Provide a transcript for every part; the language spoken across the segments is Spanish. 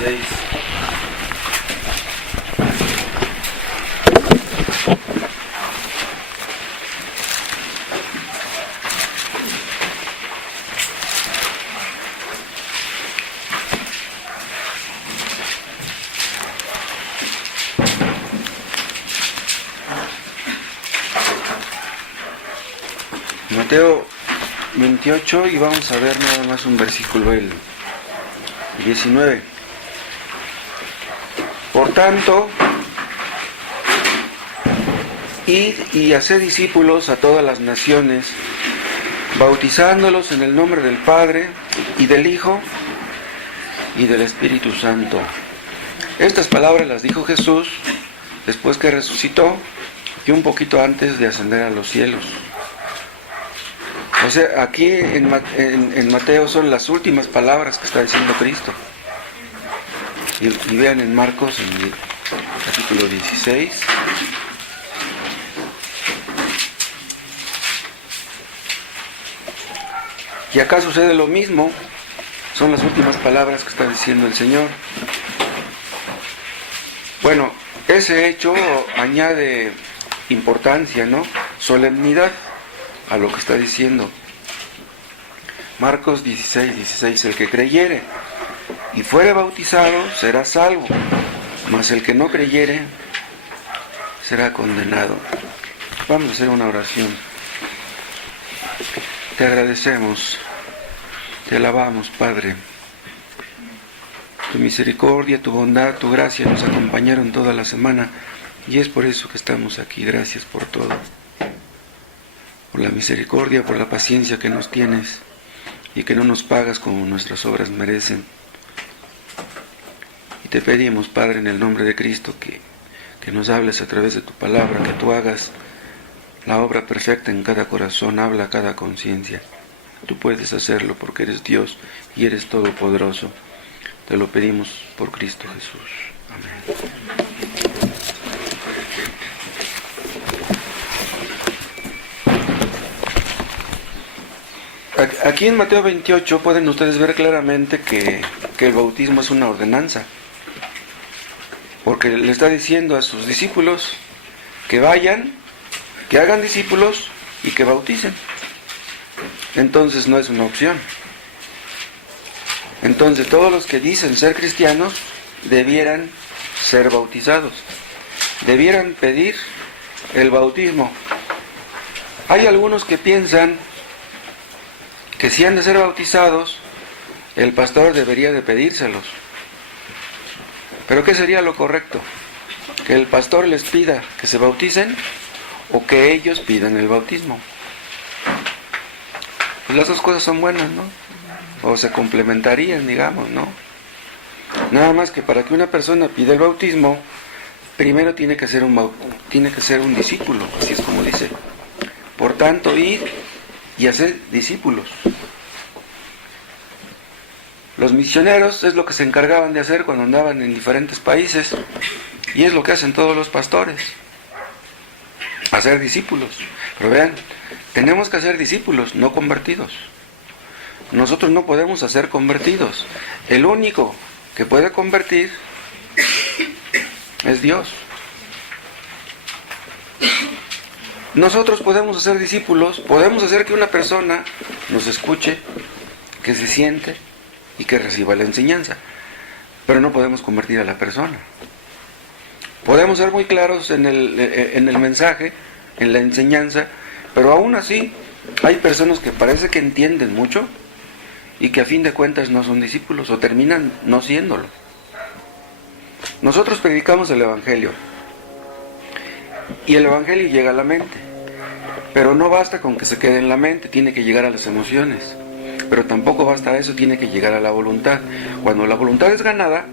16. Mateo 28, y vamos a ver nada más un versículo, el 19. Por tanto, id y haced discípulos a todas las naciones, bautizándolos en el nombre del Padre, y del Hijo, y del Espíritu Santo. Estas palabras las dijo Jesús después que resucitó y un poquito antes de ascender a los cielos. O sea, aquí en Mateo son las últimas palabras que está diciendo Cristo. Y vean en Marcos, en el capítulo 16. Y acá sucede lo mismo. Son las últimas palabras que está diciendo el Señor. Bueno, ese hecho añade importancia, ¿no? Solemnidad a lo que está diciendo. Marcos 16, el que creyere y fuere bautizado será salvo, mas el que no creyere será condenado. Vamos a hacer una oración. Te agradecemos, te alabamos, Padre. Tu misericordia, tu bondad, tu gracia nos acompañaron toda la semana y es por eso que estamos aquí. Gracias por todo. Por la misericordia, por la paciencia que nos tienes y que no nos pagas como nuestras obras merecen. Y te pedimos, Padre, en el nombre de Cristo, que nos hables a través de tu palabra, que tú hagas la obra perfecta en cada corazón, habla a cada conciencia. Tú puedes hacerlo porque eres Dios y eres todopoderoso. Te lo pedimos por Cristo Jesús. Amén. Aquí en Mateo 28 pueden ustedes ver claramente que el bautismo es una ordenanza, porque le está diciendo a sus discípulos que vayan, que hagan discípulos y que bauticen. Entonces no es una opción. Entonces todos los que dicen ser cristianos debieran ser bautizados, debieran pedir el bautismo. Hay algunos que piensan que si han de ser bautizados, el pastor debería de pedírselos. ¿Pero qué sería lo correcto? ¿Que el pastor les pida que se bauticen o que ellos pidan el bautismo? Pues las dos cosas son buenas, ¿no? O se complementarían, digamos, ¿no? Nada más que para que una persona pida el bautismo, primero tiene que ser un discípulo, así es como dice. Por tanto, id y hacer discípulos. Los misioneros es lo que se encargaban de hacer cuando andaban en diferentes países y es lo que hacen todos los pastores, hacer discípulos. Pero vean, tenemos que hacer discípulos, no convertidos. Nosotros no podemos hacer convertidos. El único que puede convertir es Dios. Nosotros podemos hacer discípulos, podemos hacer que una persona nos escuche, que se siente y que reciba la enseñanza, pero no podemos convertir a la persona. Podemos ser muy claros en el mensaje, en la enseñanza, pero aún así hay personas que parece que entienden mucho y que a fin de cuentas no son discípulos o terminan no siéndolo. Nosotros predicamos el Evangelio y el Evangelio llega a la mente, pero no basta con que se quede en la mente, tiene que llegar a las emociones, pero tampoco basta eso, tiene que llegar a la voluntad. Cuando la voluntad es ganada,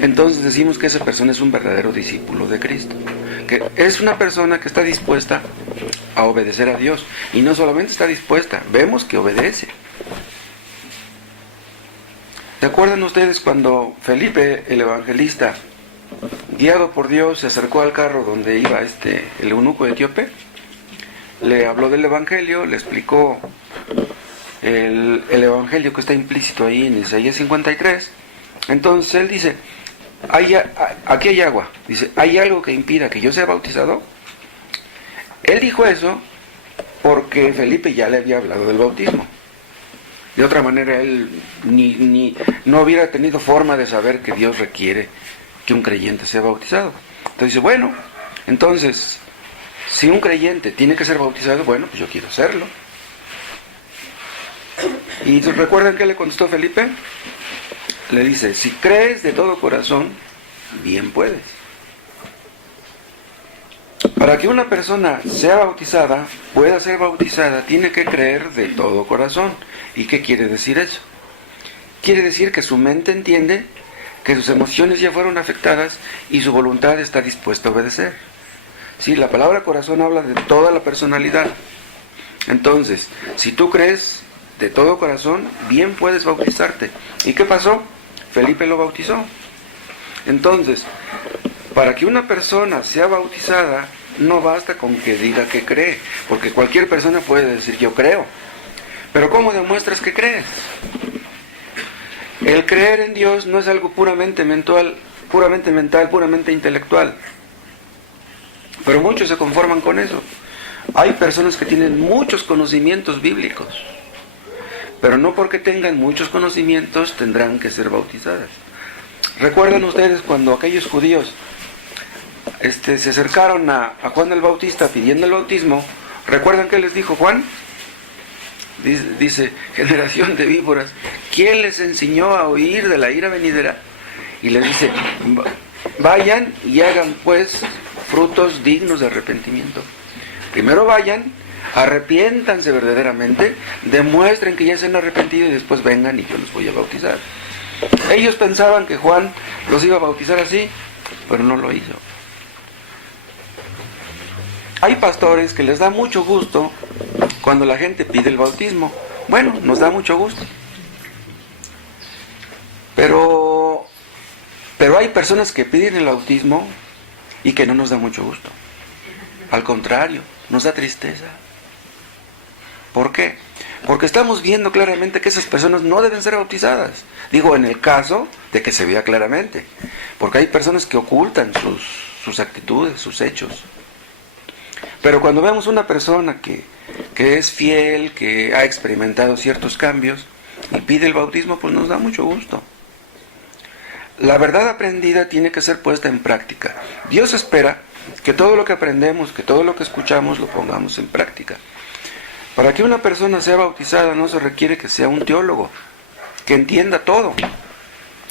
entonces decimos que esa persona es un verdadero discípulo de Cristo, que es una persona que está dispuesta a obedecer a Dios, y no solamente está dispuesta, vemos que obedece. ¿Se acuerdan ustedes cuando Felipe el evangelista, guiado por Dios, se acercó al carro donde iba el eunuco etíope? Le habló del Evangelio, le explicó el Evangelio que está implícito ahí en Isaías 53, Entonces él dice, aquí hay agua. Dice, ¿hay algo que impida que yo sea bautizado? Él dijo eso porque Felipe ya le había hablado del bautismo. De otra manera él no hubiera tenido forma de saber que Dios requiere que un creyente sea bautizado. Entonces dice, bueno, entonces, si un creyente tiene que ser bautizado, bueno, pues yo quiero serlo. ¿Y recuerdan qué le contestó Felipe? Le dice, si crees de todo corazón, bien puedes. Para que una persona sea bautizada, pueda ser bautizada, tiene que creer de todo corazón. ¿Y qué quiere decir eso? Quiere decir que su mente entiende que sus emociones ya fueron afectadas y su voluntad está dispuesta a obedecer. Sí, la palabra corazón habla de toda la personalidad. Entonces, si tú crees de todo corazón, bien puedes bautizarte. ¿Y qué pasó? Felipe lo bautizó. Entonces, para que una persona sea bautizada, no basta con que diga que cree, porque cualquier persona puede decir yo creo. Pero ¿cómo demuestras que crees? El creer en Dios no es algo puramente mental, puramente intelectual. Pero muchos se conforman con eso. Hay personas que tienen muchos conocimientos bíblicos, pero no porque tengan muchos conocimientos tendrán que ser bautizadas. ¿Recuerdan ustedes cuando aquellos judíos se acercaron a Juan el Bautista pidiendo el bautismo? ¿Recuerdan qué les dijo Juan? Dice, generación de víboras, ¿quién les enseñó a huir de la ira venidera? Y les dice, vayan y hagan pues frutos dignos de arrepentimiento. Primero vayan, arrepiéntanse verdaderamente, demuestren que ya se han arrepentido y después vengan y yo los voy a bautizar. Ellos pensaban que Juan los iba a bautizar así, pero no lo hizo. Hay pastores que les da mucho gusto cuando la gente pide el bautismo. Bueno, nos da mucho gusto. Pero hay personas que piden el bautismo y que no nos da mucho gusto. Al contrario, nos da tristeza. ¿Por qué? Porque estamos viendo claramente que esas personas no deben ser bautizadas. Digo, en el caso de que se vea claramente. Porque hay personas que ocultan sus actitudes, sus hechos. Pero cuando vemos una persona que es fiel, que ha experimentado ciertos cambios y pide el bautismo, pues nos da mucho gusto. La verdad aprendida tiene que ser puesta en práctica. Dios espera que todo lo que aprendemos, que todo lo que escuchamos, lo pongamos en práctica. Para que una persona sea bautizada no se requiere que sea un teólogo, que entienda todo.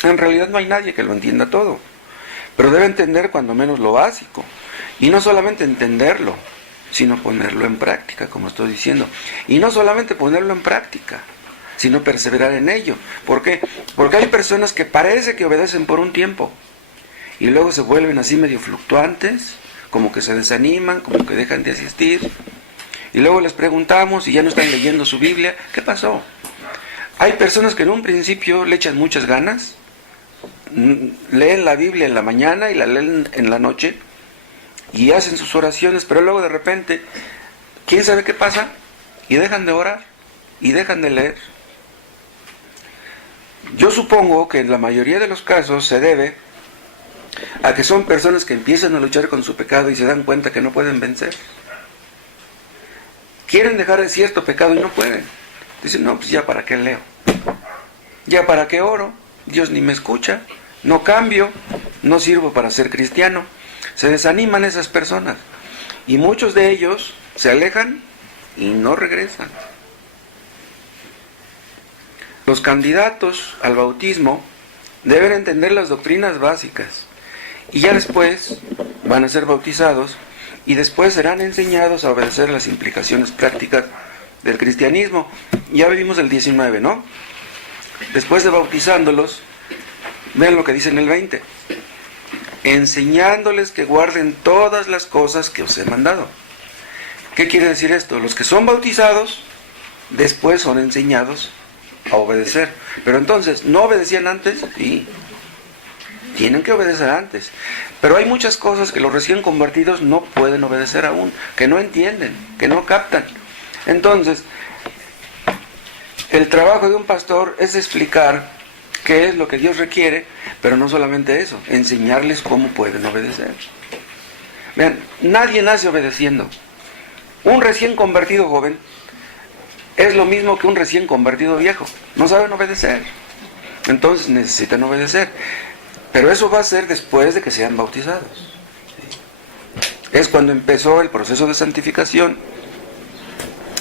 En realidad no hay nadie que lo entienda todo, pero debe entender cuando menos lo básico. Y no solamente entenderlo, sino ponerlo en práctica, como estoy diciendo. Y no solamente ponerlo en práctica, sino perseverar en ello. ¿Por qué? Porque hay personas que parece que obedecen por un tiempo y luego se vuelven así medio fluctuantes, como que se desaniman, como que dejan de asistir. Y luego les preguntamos y ya no están leyendo su Biblia. ¿Qué pasó? Hay personas que en un principio le echan muchas ganas, leen la Biblia en la mañana y la leen en la noche, y hacen sus oraciones, pero luego de repente, ¿quién sabe qué pasa? Y dejan de orar, y dejan de leer. Yo supongo que en la mayoría de los casos se debe a que son personas que empiezan a luchar con su pecado y se dan cuenta que no pueden vencer. Quieren dejar de cierto pecado y no pueden. Dicen, no, pues ya para qué leo, ya para qué oro, Dios ni me escucha, no cambio, no sirvo para ser cristiano. Se desaniman esas personas y muchos de ellos se alejan y no regresan. Los candidatos al bautismo deben entender las doctrinas básicas y ya después van a ser bautizados y después serán enseñados a obedecer las implicaciones prácticas del cristianismo. Ya vimos el 19, ¿no? Después de bautizándolos, vean lo que dice en el 20. Enseñándoles que guarden todas las cosas que os he mandado. ¿Qué quiere decir esto? Los que son bautizados, después son enseñados a obedecer. Pero entonces, ¿no obedecían antes? Sí. Tienen que obedecer antes. Pero hay muchas cosas que los recién convertidos no pueden obedecer aún, que no entienden, que no captan. Entonces, el trabajo de un pastor es explicar qué es lo que Dios requiere, pero no solamente eso, enseñarles cómo pueden obedecer. Vean, nadie nace obedeciendo. Un recién convertido joven es lo mismo que un recién convertido viejo. No saben obedecer. Entonces necesitan obedecer. Pero eso va a ser después de que sean bautizados. Es cuando empezó el proceso de santificación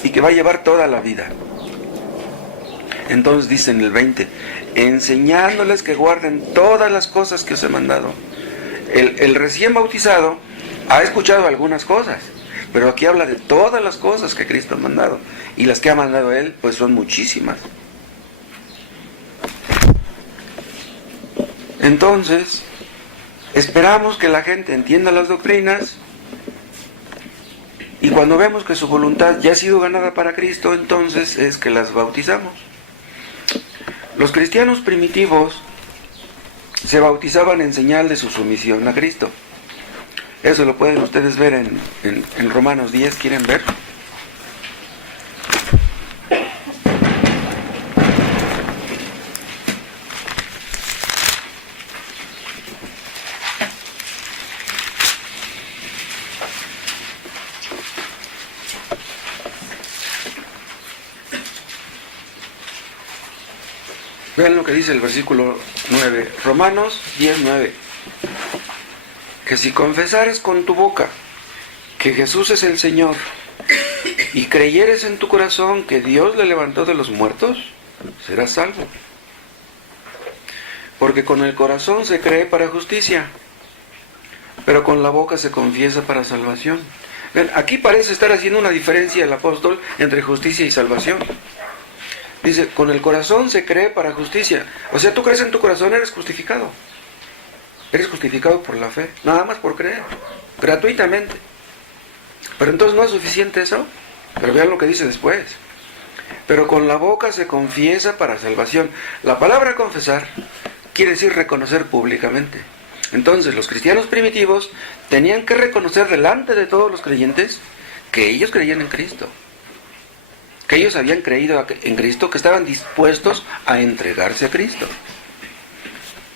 y que va a llevar toda la vida. Entonces dice en el 20, enseñándoles que guarden todas las cosas que os he mandado. El recién bautizado ha escuchado algunas cosas, pero aquí habla de todas las cosas que Cristo ha mandado. Y las que ha mandado Él, pues son muchísimas. Entonces, esperamos que la gente entienda las doctrinas, y cuando vemos que su voluntad ya ha sido ganada para Cristo, entonces es que las bautizamos. Los cristianos primitivos se bautizaban en señal de su sumisión a Cristo. Eso lo pueden ustedes ver en Romanos 10, ¿quieren ver? Vean lo que dice el versículo 9, Romanos 10:9. Que si confesares con tu boca que Jesús es el Señor y creyeres en tu corazón que Dios le levantó de los muertos, serás salvo. Porque con el corazón se cree para justicia, pero con la boca se confiesa para salvación. Vean, aquí parece estar haciendo una diferencia el apóstol entre justicia y salvación. Dice, con el corazón se cree para justicia. O sea, tú crees en tu corazón, eres justificado. Eres justificado por la fe, nada más por creer, gratuitamente. Pero entonces no es suficiente eso. Pero vean lo que dice después. Pero con la boca se confiesa para salvación. La palabra confesar quiere decir reconocer públicamente. Entonces los cristianos primitivos tenían que reconocer delante de todos los creyentes que ellos creían en Cristo, que ellos habían creído en Cristo, que estaban dispuestos a entregarse a Cristo.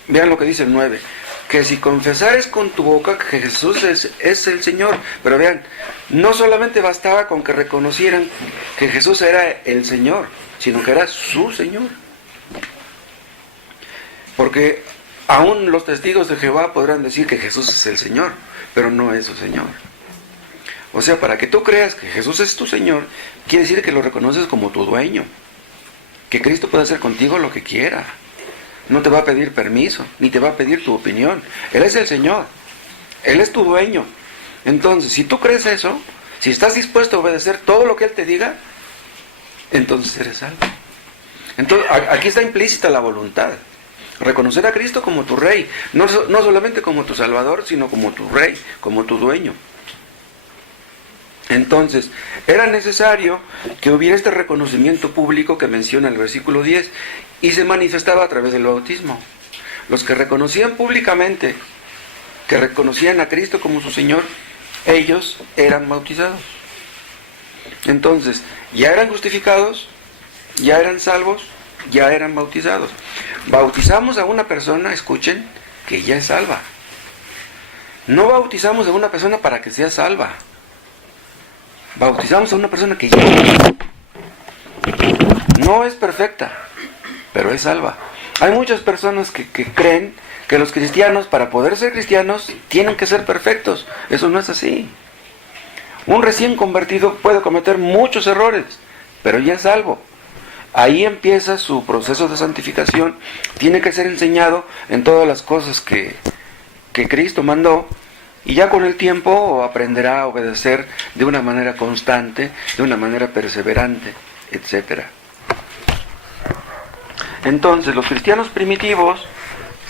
Vean lo que dice el 9. Que si confesares con tu boca que Jesús es el Señor. Pero vean, no solamente bastaba con que reconocieran que Jesús era el Señor, sino que era su Señor. Porque aún los testigos de Jehová podrán decir que Jesús es el Señor, pero no es su Señor. O sea, para que tú creas que Jesús es tu Señor, quiere decir que lo reconoces como tu dueño, que Cristo puede hacer contigo lo que quiera. No te va a pedir permiso, ni te va a pedir tu opinión. Él es el Señor, Él es tu dueño. Entonces, si tú crees eso, si estás dispuesto a obedecer todo lo que Él te diga, entonces eres salvo. Entonces, aquí está implícita la voluntad. Reconocer a Cristo como tu Rey, no solamente como tu Salvador, sino como tu Rey, como tu dueño. Entonces, era necesario que hubiera este reconocimiento público que menciona el versículo 10 y se manifestaba a través del bautismo. Los que reconocían públicamente, que reconocían a Cristo como su Señor, ellos eran bautizados. Entonces, ya eran justificados, ya eran salvos, ya eran bautizados. Bautizamos a una persona, escuchen, que ya es salva. No bautizamos a una persona para que sea salva. Bautizamos a una persona que ya no es perfecta, pero es salva. Hay muchas personas que creen que los cristianos, para poder ser cristianos, tienen que ser perfectos. Eso no es así. Un recién convertido puede cometer muchos errores, pero ya es salvo. Ahí empieza su proceso de santificación. Tiene que ser enseñado en todas las cosas que Cristo mandó. Y ya con el tiempo aprenderá a obedecer de una manera constante, de una manera perseverante, etc. Entonces, los cristianos primitivos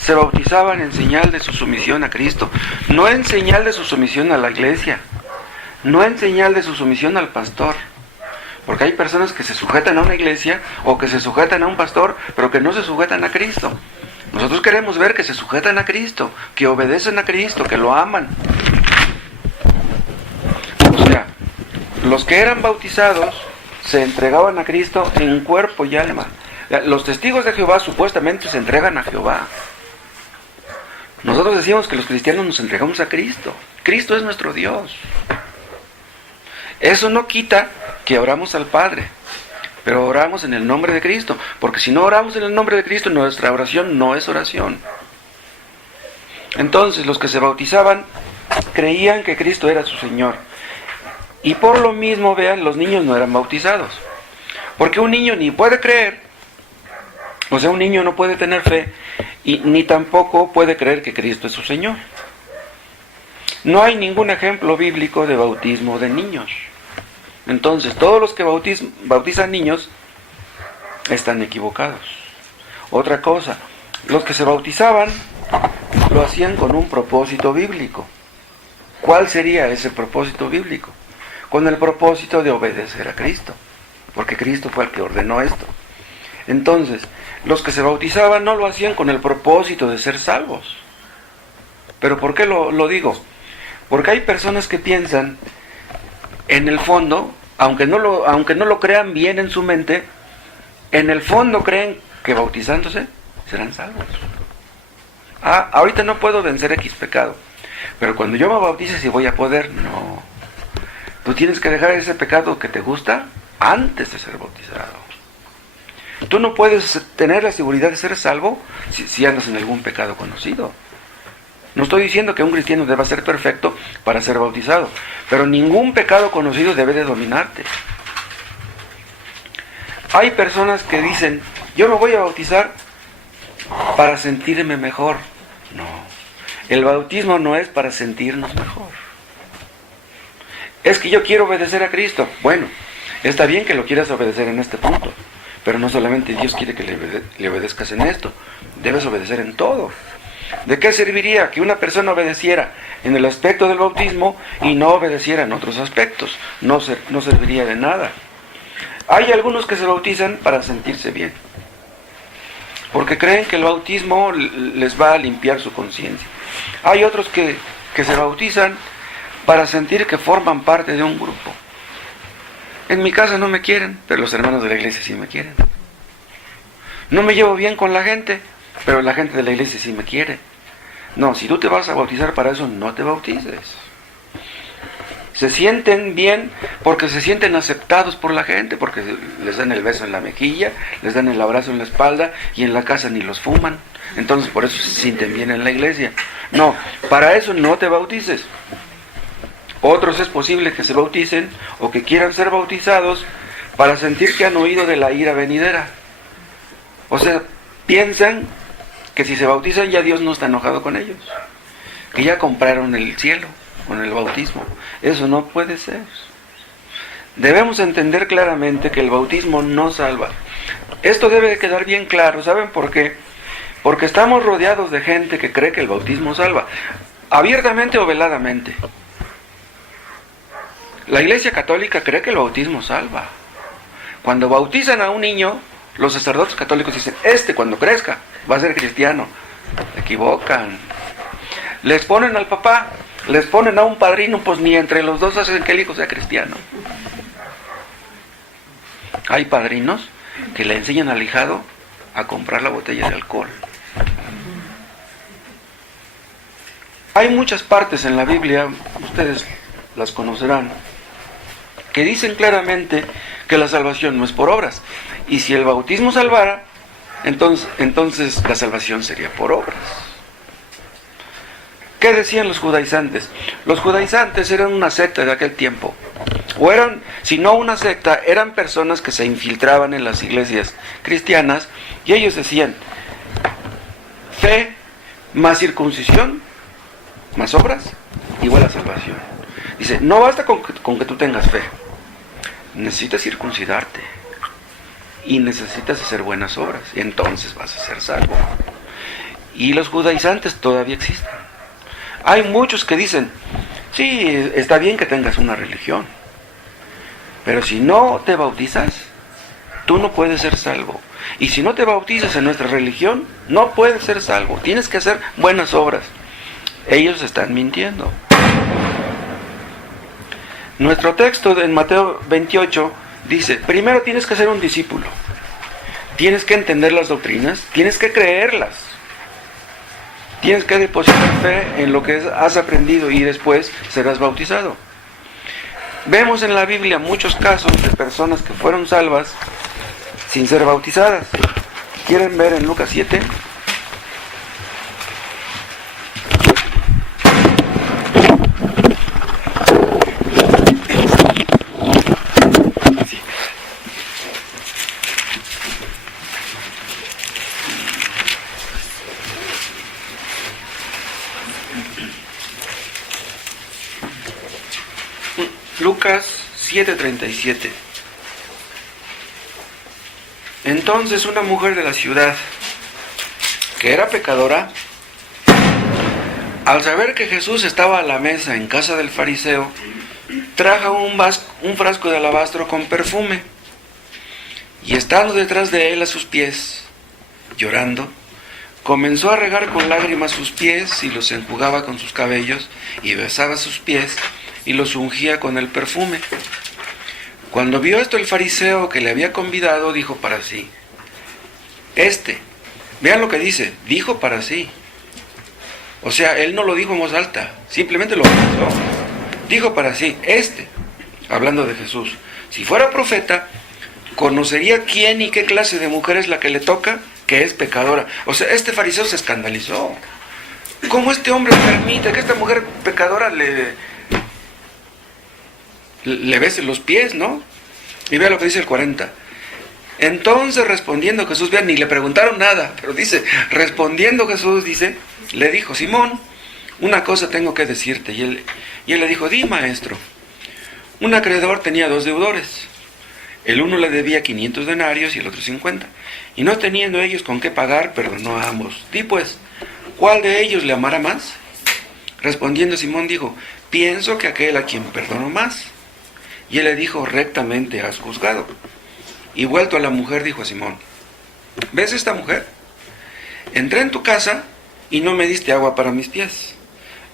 se bautizaban en señal de su sumisión a Cristo, no en señal de su sumisión a la iglesia, no en señal de su sumisión al pastor. Porque hay personas que se sujetan a una iglesia o que se sujetan a un pastor, pero que no se sujetan a Cristo. Nosotros queremos ver que se sujetan a Cristo, que obedecen a Cristo, que lo aman. O sea, los que eran bautizados se entregaban a Cristo en cuerpo y alma. Los testigos de Jehová supuestamente se entregan a Jehová. Nosotros decimos que los cristianos nos entregamos a Cristo. Cristo es nuestro Dios. Eso no quita que oramos al Padre, pero oramos en el nombre de Cristo, porque si no oramos en el nombre de Cristo, nuestra oración no es oración. Entonces, los que se bautizaban creían que Cristo era su Señor. Y por lo mismo, vean, los niños no eran bautizados. Porque un niño ni puede creer, o sea, un niño no puede tener fe, y ni tampoco puede creer que Cristo es su Señor. No hay ningún ejemplo bíblico de bautismo de niños. Entonces, todos los que bautizan niños están equivocados. Otra cosa, los que se bautizaban lo hacían con un propósito bíblico. ¿Cuál sería ese propósito bíblico? Con el propósito de obedecer a Cristo, porque Cristo fue el que ordenó esto. Entonces, los que se bautizaban no lo hacían con el propósito de ser salvos. ¿Pero por qué lo digo? Porque hay personas que piensan, en el fondo, aunque no lo crean bien en su mente, en el fondo creen que bautizándose serán salvos. Ahorita no puedo vencer X pecado, pero cuando yo me bautice sí voy a poder. No. Tú tienes que dejar ese pecado que te gusta antes de ser bautizado. Tú no puedes tener la seguridad de ser salvo si andas en algún pecado conocido. No estoy diciendo que un cristiano deba ser perfecto para ser bautizado, pero ningún pecado conocido debe de dominarte. Hay personas que dicen, yo me voy a bautizar para sentirme mejor. No, el bautismo no es para sentirnos mejor. Es que yo quiero obedecer a Cristo. Bueno, está bien que lo quieras obedecer en este punto, pero no solamente Dios quiere que le obedezcas en esto, debes obedecer en todo. ¿De qué serviría que una persona obedeciera en el aspecto del bautismo y no obedeciera en otros aspectos? No serviría de nada. Hay algunos que se bautizan para sentirse bien, porque creen que el bautismo les va a limpiar su conciencia. Hay otros que se bautizan para sentir que forman parte de un grupo. En mi casa no me quieren, pero los hermanos de la iglesia sí me quieren. No me llevo bien con la gente, pero la gente de la iglesia sí me quiere. No, si tú te vas a bautizar para eso, no te bautices. Se sienten bien porque se sienten aceptados por la gente, porque les dan el beso en la mejilla, les dan el abrazo en la espalda, y en la casa ni los fuman. Entonces por eso se sienten bien en la iglesia. No, para eso no te bautices. Otros es posible que se bauticen o que quieran ser bautizados para sentir que han huido de la ira venidera. O sea, piensan que si se bautizan ya Dios no está enojado con ellos, que ya compraron el cielo con el bautismo. Eso no puede ser. Debemos entender claramente que el bautismo no salva. Esto debe de quedar bien claro. ¿Saben por qué? Porque estamos rodeados de gente que cree que el bautismo salva, abiertamente o veladamente. La Iglesia Católica cree que el bautismo salva. Cuando bautizan a un niño, los sacerdotes católicos dicen, cuando crezca va a ser cristiano. Se equivocan. Les ponen al papá, les ponen a un padrino, pues ni entre los dos hacen que el hijo sea cristiano. Hay padrinos que le enseñan al hijado a comprar la botella de alcohol. Hay muchas partes en la Biblia, ustedes las conocerán, que dicen claramente que la salvación no es por obras. Y si el bautismo salvara, entonces la salvación sería por obras. ¿Qué decían los judaizantes? Los judaizantes eran una secta de aquel tiempo. O eran, si no una secta, eran personas que se infiltraban en las iglesias cristianas, y ellos decían, fe más circuncisión más obras igual a salvación. Dice, no basta con que tú tengas fe, necesitas circuncidarte y necesitas hacer buenas obras, y entonces vas a ser salvo. Y los judaizantes todavía existen. Hay muchos que dicen, sí, está bien que tengas una religión, pero si no te bautizas, tú no puedes ser salvo. Y si no te bautizas en nuestra religión, no puedes ser salvo. Tienes que hacer buenas obras. Ellos están mintiendo. Nuestro texto en Mateo 28 dice, primero tienes que ser un discípulo. tienes que entender las doctrinas, tienes que creerlas. Tienes que depositar fe en lo que has aprendido y después serás bautizado. Vemos en la Biblia muchos casos de personas que fueron salvas sin ser bautizadas. ¿Quieren ver en Lucas 7? Lucas 7:37. Entonces una mujer de la ciudad, que era pecadora, al saber que Jesús estaba a la mesa en casa del fariseo, trajo un frasco de alabastro con perfume, y estando detrás de él a sus pies, llorando, comenzó a regar con lágrimas sus pies y los enjugaba con sus cabellos, y besaba sus pies y los ungía con el perfume. Cuando vio esto el fariseo que le había convidado, dijo para sí, vean lo que dice, dijo para sí. O sea, él no lo dijo en voz alta, simplemente lo pensó. Dijo para sí, hablando de Jesús, si fuera profeta, conocería quién y qué clase de mujer es la que le toca, que es pecadora. O sea, este fariseo se escandalizó. ¿Cómo este hombre permite que esta mujer pecadora le bese los pies, no? Y vea lo que dice el 40. Entonces respondiendo Jesús, vean, ni le preguntaron nada, pero dice, respondiendo Jesús, le dijo, Simón, una cosa tengo que decirte. Y él le dijo, di, maestro. Un acreedor tenía 2 deudores. El uno le debía 500 denarios y el otro 50. Y no teniendo ellos con qué pagar, perdonó a ambos. Di pues, ¿cuál de ellos le amará más? Respondiendo Simón dijo, pienso que aquel a quien perdonó más. Y él le dijo, rectamente has juzgado. Y vuelto a la mujer, dijo a Simón, ¿ves esta mujer? Entré en tu casa y no me diste agua para mis pies.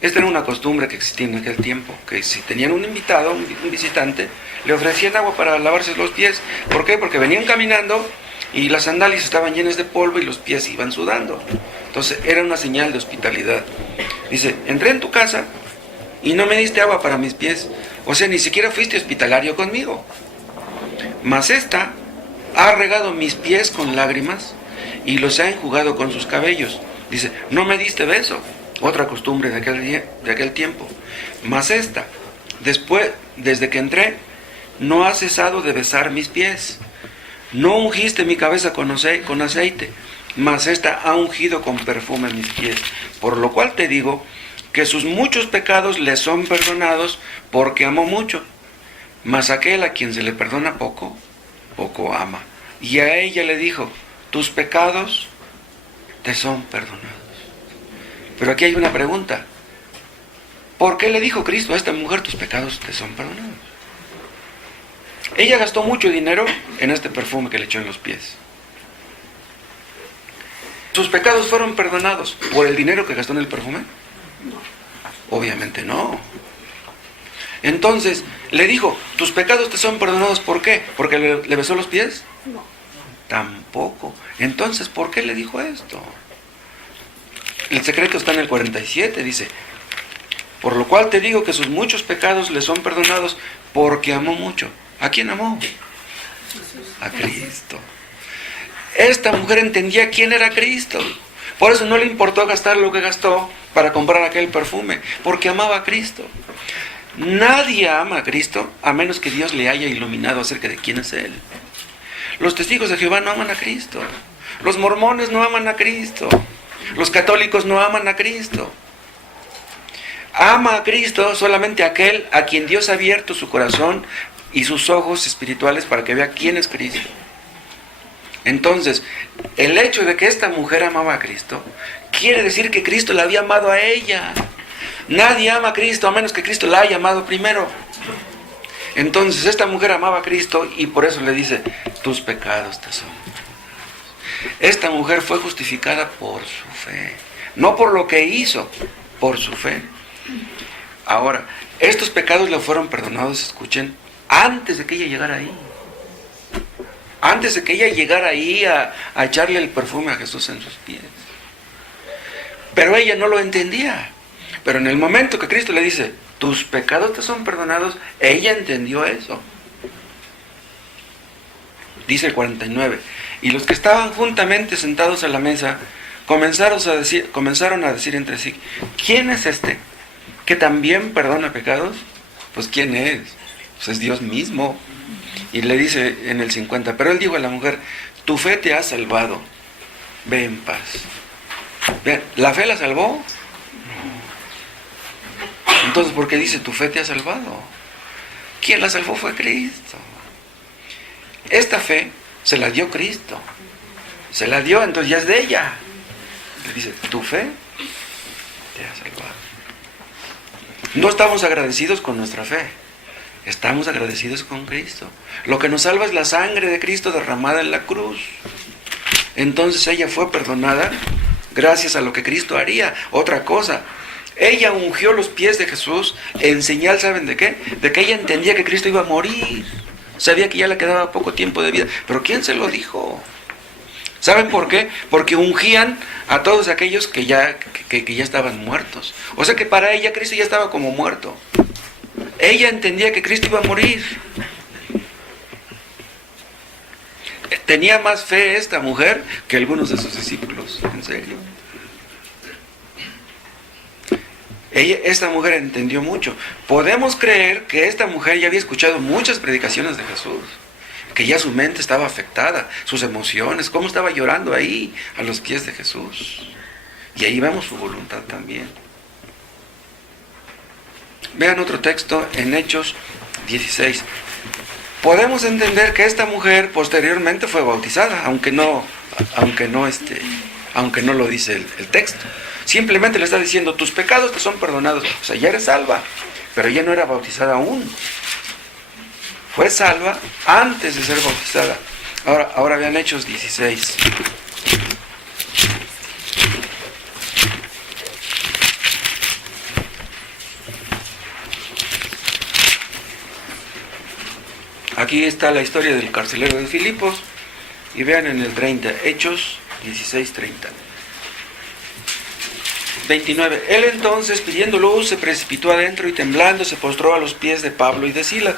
Esta era una costumbre que existía en aquel tiempo, que si tenían un invitado, un visitante, le ofrecían agua para lavarse los pies. ¿Por qué? Porque venían caminando y las sandalias estaban llenas de polvo y los pies iban sudando. Entonces era una señal de hospitalidad. Dice, entré en tu casa y no me diste agua para mis pies. O sea, ni siquiera fuiste hospitalario conmigo. Mas esta ha regado mis pies con lágrimas y los ha enjugado con sus cabellos. Dice, no me diste beso. Otra costumbre de aquel tiempo. Mas esta, desde que entré, no ha cesado de besar mis pies. No ungiste mi cabeza con aceite, mas esta ha ungido con perfume mis pies. Por lo cual te digo que sus muchos pecados le son perdonados porque amó mucho. Mas aquel a quien se le perdona poco, poco ama. Y a ella le dijo, tus pecados te son perdonados. Pero aquí hay una pregunta. ¿Por qué le dijo Cristo a esta mujer, tus pecados te son perdonados? Ella gastó mucho dinero en este perfume que le echó en los pies. ¿Sus pecados fueron perdonados por el dinero que gastó en el perfume? No. Obviamente no. Entonces, le dijo, ¿tus pecados te son perdonados por qué? ¿Porque le besó los pies? No. Tampoco. Entonces, ¿por qué le dijo esto? El secreto está en el 47, dice, por lo cual te digo que sus muchos pecados le son perdonados porque amó mucho. ¿A quién amó? A Cristo. Esta mujer entendía quién era Cristo. Por eso no le importó gastar lo que gastó para comprar aquel perfume, porque amaba a Cristo. Nadie ama a Cristo a menos que Dios le haya iluminado acerca de quién es Él. Los testigos de Jehová no aman a Cristo. Los mormones no aman a Cristo. Los católicos no aman a Cristo. Ama a Cristo solamente aquel a quien Dios ha abierto su corazón y sus ojos espirituales para que vea quién es Cristo. Entonces, el hecho de que esta mujer amaba a Cristo quiere decir que Cristo la había amado a ella. Nadie ama a Cristo a menos que Cristo la haya amado primero. Entonces, esta mujer amaba a Cristo y por eso le dice, tus pecados te son. Esta mujer fue justificada por su fe, no por lo que hizo, por su fe. Ahora, estos pecados le fueron perdonados, escuchen, antes de que ella llegara ahí. antes de que ella llegara ahí a echarle el perfume a Jesús en sus pies. Pero ella no lo entendía. Pero en el momento que Cristo le dice, tus pecados te son perdonados, ella entendió eso. Dice el 49, y los que estaban juntamente sentados a la mesa comenzaron a decir entre sí, ¿quién es este que también perdona pecados? Pues ¿quién es? Pues es Dios mismo. Y le dice en el 50, pero él dijo a la mujer, tu fe te ha salvado, ve en paz. Vean, ¿la fe la salvó? Entonces, ¿por qué dice tu fe te ha salvado? Quien la salvó fue Cristo. Esta fe se la dio Cristo. Se la dio, entonces ya es de ella. Le dice, tu fe te ha salvado. No estamos agradecidos con nuestra fe. Estamos agradecidos con Cristo. Lo que nos salva es la sangre de Cristo derramada en la cruz. Entonces ella fue perdonada gracias a lo que Cristo haría. Otra cosa, ella ungió los pies de Jesús en señal, ¿saben de qué? De que ella entendía que Cristo iba a morir. Sabía que ya le quedaba poco tiempo de vida. Pero ¿quién se lo dijo? ¿Saben por qué? Porque ungían a todos aquellos que ya estaban muertos. O sea que para ella Cristo ya estaba como muerto. Ella entendía que Cristo iba a morir. Tenía más fe esta mujer que algunos de sus discípulos, en serio. Esta mujer entendió mucho. Podemos creer que esta mujer ya había escuchado muchas predicaciones de Jesús, que ya su mente estaba afectada, sus emociones, cómo estaba llorando ahí a los pies de Jesús. Y ahí vemos su voluntad también. Vean otro texto en Hechos 16. Podemos entender que esta mujer posteriormente fue bautizada, aunque no lo dice el texto. Simplemente le está diciendo, tus pecados te son perdonados. O sea, ya eres salva, pero ella no era bautizada aún. Fue salva antes de ser bautizada. Ahora vean Hechos 16. Aquí está la historia del carcelero de Filipos. Y vean en el 30, Hechos 16, 30. 29. Él entonces, pidiendo luz, se precipitó adentro y temblando se postró a los pies de Pablo y de Silas.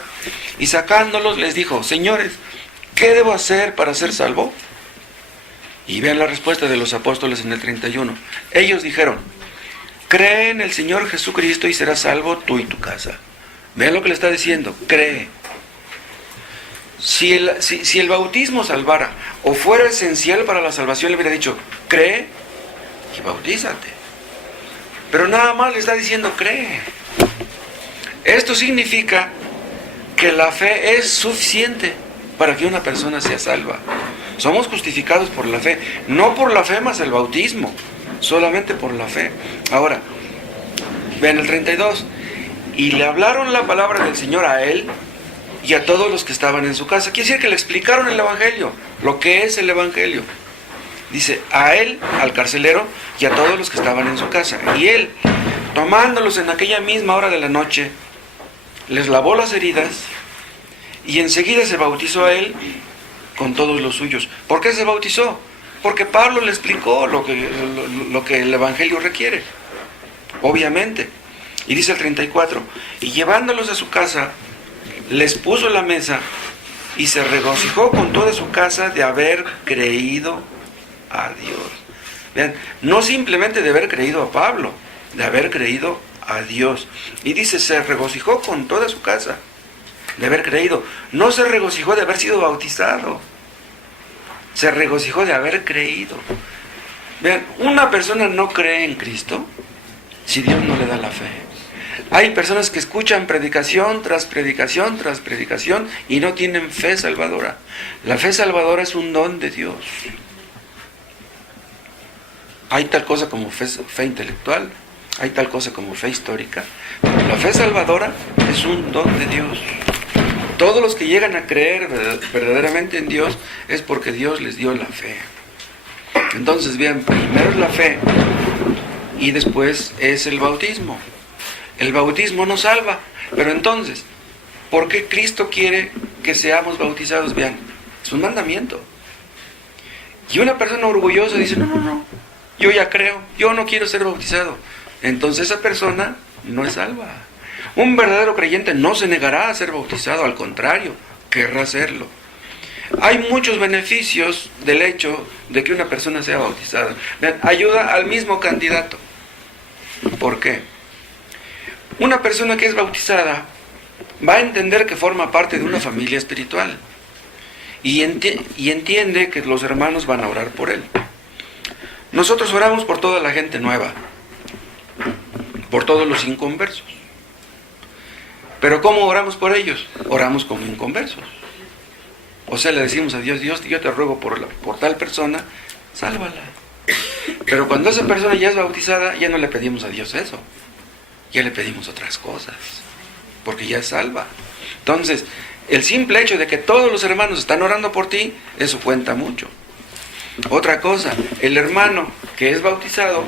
Y sacándolos les dijo, señores, ¿qué debo hacer para ser salvo? Y vean la respuesta de los apóstoles en el 31. Ellos dijeron, cree en el Señor Jesucristo y serás salvo tú y tu casa. Vean lo que le está diciendo, cree. Si el bautismo salvara o fuera esencial para la salvación, le hubiera dicho, cree y bautízate. Pero nada más le está diciendo, cree. Esto significa que la fe es suficiente para que una persona sea salva. Somos justificados por la fe, no por la fe más el bautismo, solamente por la fe. Ahora, vean el 32. Y le hablaron la palabra del Señor a él y a todos los que estaban en su casa. Quiere decir que le explicaron el Evangelio, lo que es el Evangelio. Dice, a él, al carcelero, y a todos los que estaban en su casa. Y él, tomándolos en aquella misma hora de la noche, les lavó las heridas, y enseguida se bautizó a él con todos los suyos. ¿Por qué se bautizó? Porque Pablo le explicó lo que el Evangelio requiere, obviamente. Y dice el 34, y llevándolos a su casa, les puso la mesa, y se regocijó con toda su casa de haber creído a Dios. Vean, no simplemente de haber creído a Pablo, de haber creído a Dios. Y dice, se regocijó con toda su casa de haber creído. No se regocijó de haber sido bautizado, se regocijó de haber creído. Vean, una persona no cree en Cristo si Dios no le da la fe. Hay personas que escuchan predicación tras predicación tras predicación y no tienen fe salvadora. La fe salvadora es un don de Dios. Hay tal cosa como fe intelectual, hay tal cosa como fe histórica. La fe salvadora es un don de Dios. Todos los que llegan a creer verdaderamente en Dios es porque Dios les dio la fe. Entonces, vean, primero es la fe y después es el bautismo. El bautismo nos salva, pero entonces, ¿por qué Cristo quiere que seamos bautizados? Vean, Es un mandamiento. Y una persona orgullosa dice, no, yo ya creo, yo no quiero ser bautizado. Entonces esa persona no es salva. Un verdadero creyente no se negará a ser bautizado, al contrario, querrá hacerlo. Hay muchos beneficios del hecho de que una persona sea bautizada. Ayuda al mismo candidato. ¿Por qué? Una persona que es bautizada va a entender que forma parte de una familia espiritual y entiende que los hermanos van a orar por él. Nosotros oramos por toda la gente nueva, por todos los inconversos. Pero ¿cómo oramos por ellos? Oramos como inconversos. O sea, le decimos a Dios, yo te ruego por tal persona, sálvala. Pero cuando esa persona ya es bautizada, ya no le pedimos a Dios eso. Ya le pedimos otras cosas, porque ya es salva. Entonces, el simple hecho de que todos los hermanos están orando por ti, eso cuenta mucho. Otra cosa, el hermano que es bautizado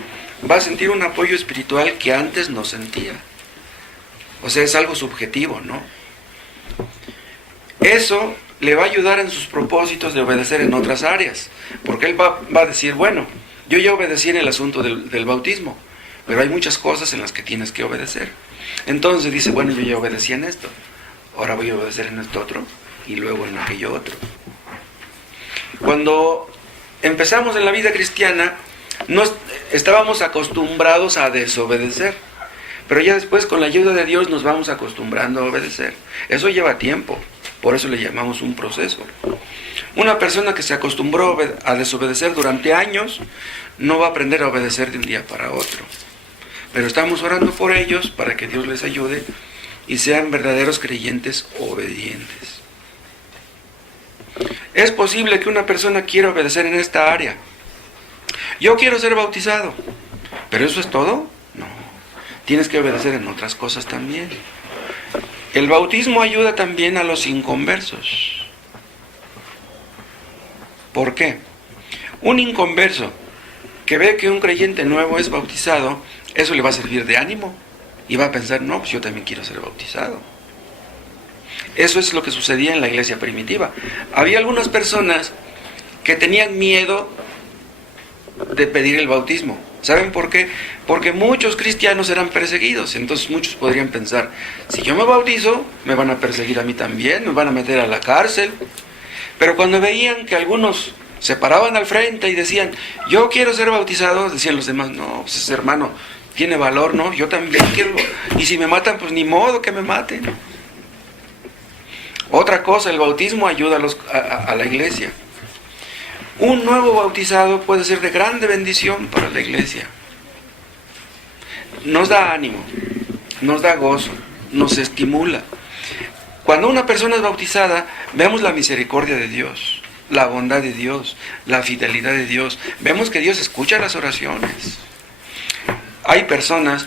va a sentir un apoyo espiritual que antes no sentía. O sea, es algo subjetivo, ¿no? Eso le va a ayudar en sus propósitos de obedecer en otras áreas, porque él va a decir, bueno, yo ya obedecí en el asunto del bautismo, pero hay muchas cosas en las que tienes que obedecer. Entonces dice, bueno, yo ya obedecí en esto, ahora voy a obedecer en esto otro, y luego en aquello otro. Cuando empezamos en la vida cristiana, estábamos acostumbrados a desobedecer, pero ya después con la ayuda de Dios nos vamos acostumbrando a obedecer. Eso lleva tiempo, por eso le llamamos un proceso. Una persona que se acostumbró a desobedecer durante años, no va a aprender a obedecer de un día para otro. Pero estamos orando por ellos para que Dios les ayude y sean verdaderos creyentes obedientes. Es posible que una persona quiera obedecer en esta área. Yo quiero ser bautizado, ¿pero eso es todo? No. Tienes que obedecer en otras cosas también. El bautismo ayuda también a los inconversos. ¿Por qué? Un inconverso que ve que un creyente nuevo es bautizado, eso le va a servir de ánimo y va a pensar, no, pues yo también quiero ser bautizado. Eso es lo que sucedía en la iglesia primitiva. Había algunas personas que tenían miedo de pedir el bautismo. ¿Saben por qué? Porque muchos cristianos eran perseguidos. Entonces muchos podrían pensar, si yo me bautizo, me van a perseguir a mí también, me van a meter a la cárcel. Pero cuando veían que algunos se paraban al frente y decían, yo quiero ser bautizado, decían los demás, no, pues ese hermano tiene valor, ¿no? Yo también quiero. Y si me matan, pues ni modo que me maten. Otra cosa, el bautismo ayuda a la iglesia. Un nuevo bautizado puede ser de grande bendición para la iglesia. Nos da ánimo, nos da gozo, nos estimula. Cuando una persona es bautizada, vemos la misericordia de Dios, la bondad de Dios, la fidelidad de Dios. Vemos que Dios escucha las oraciones. Hay personas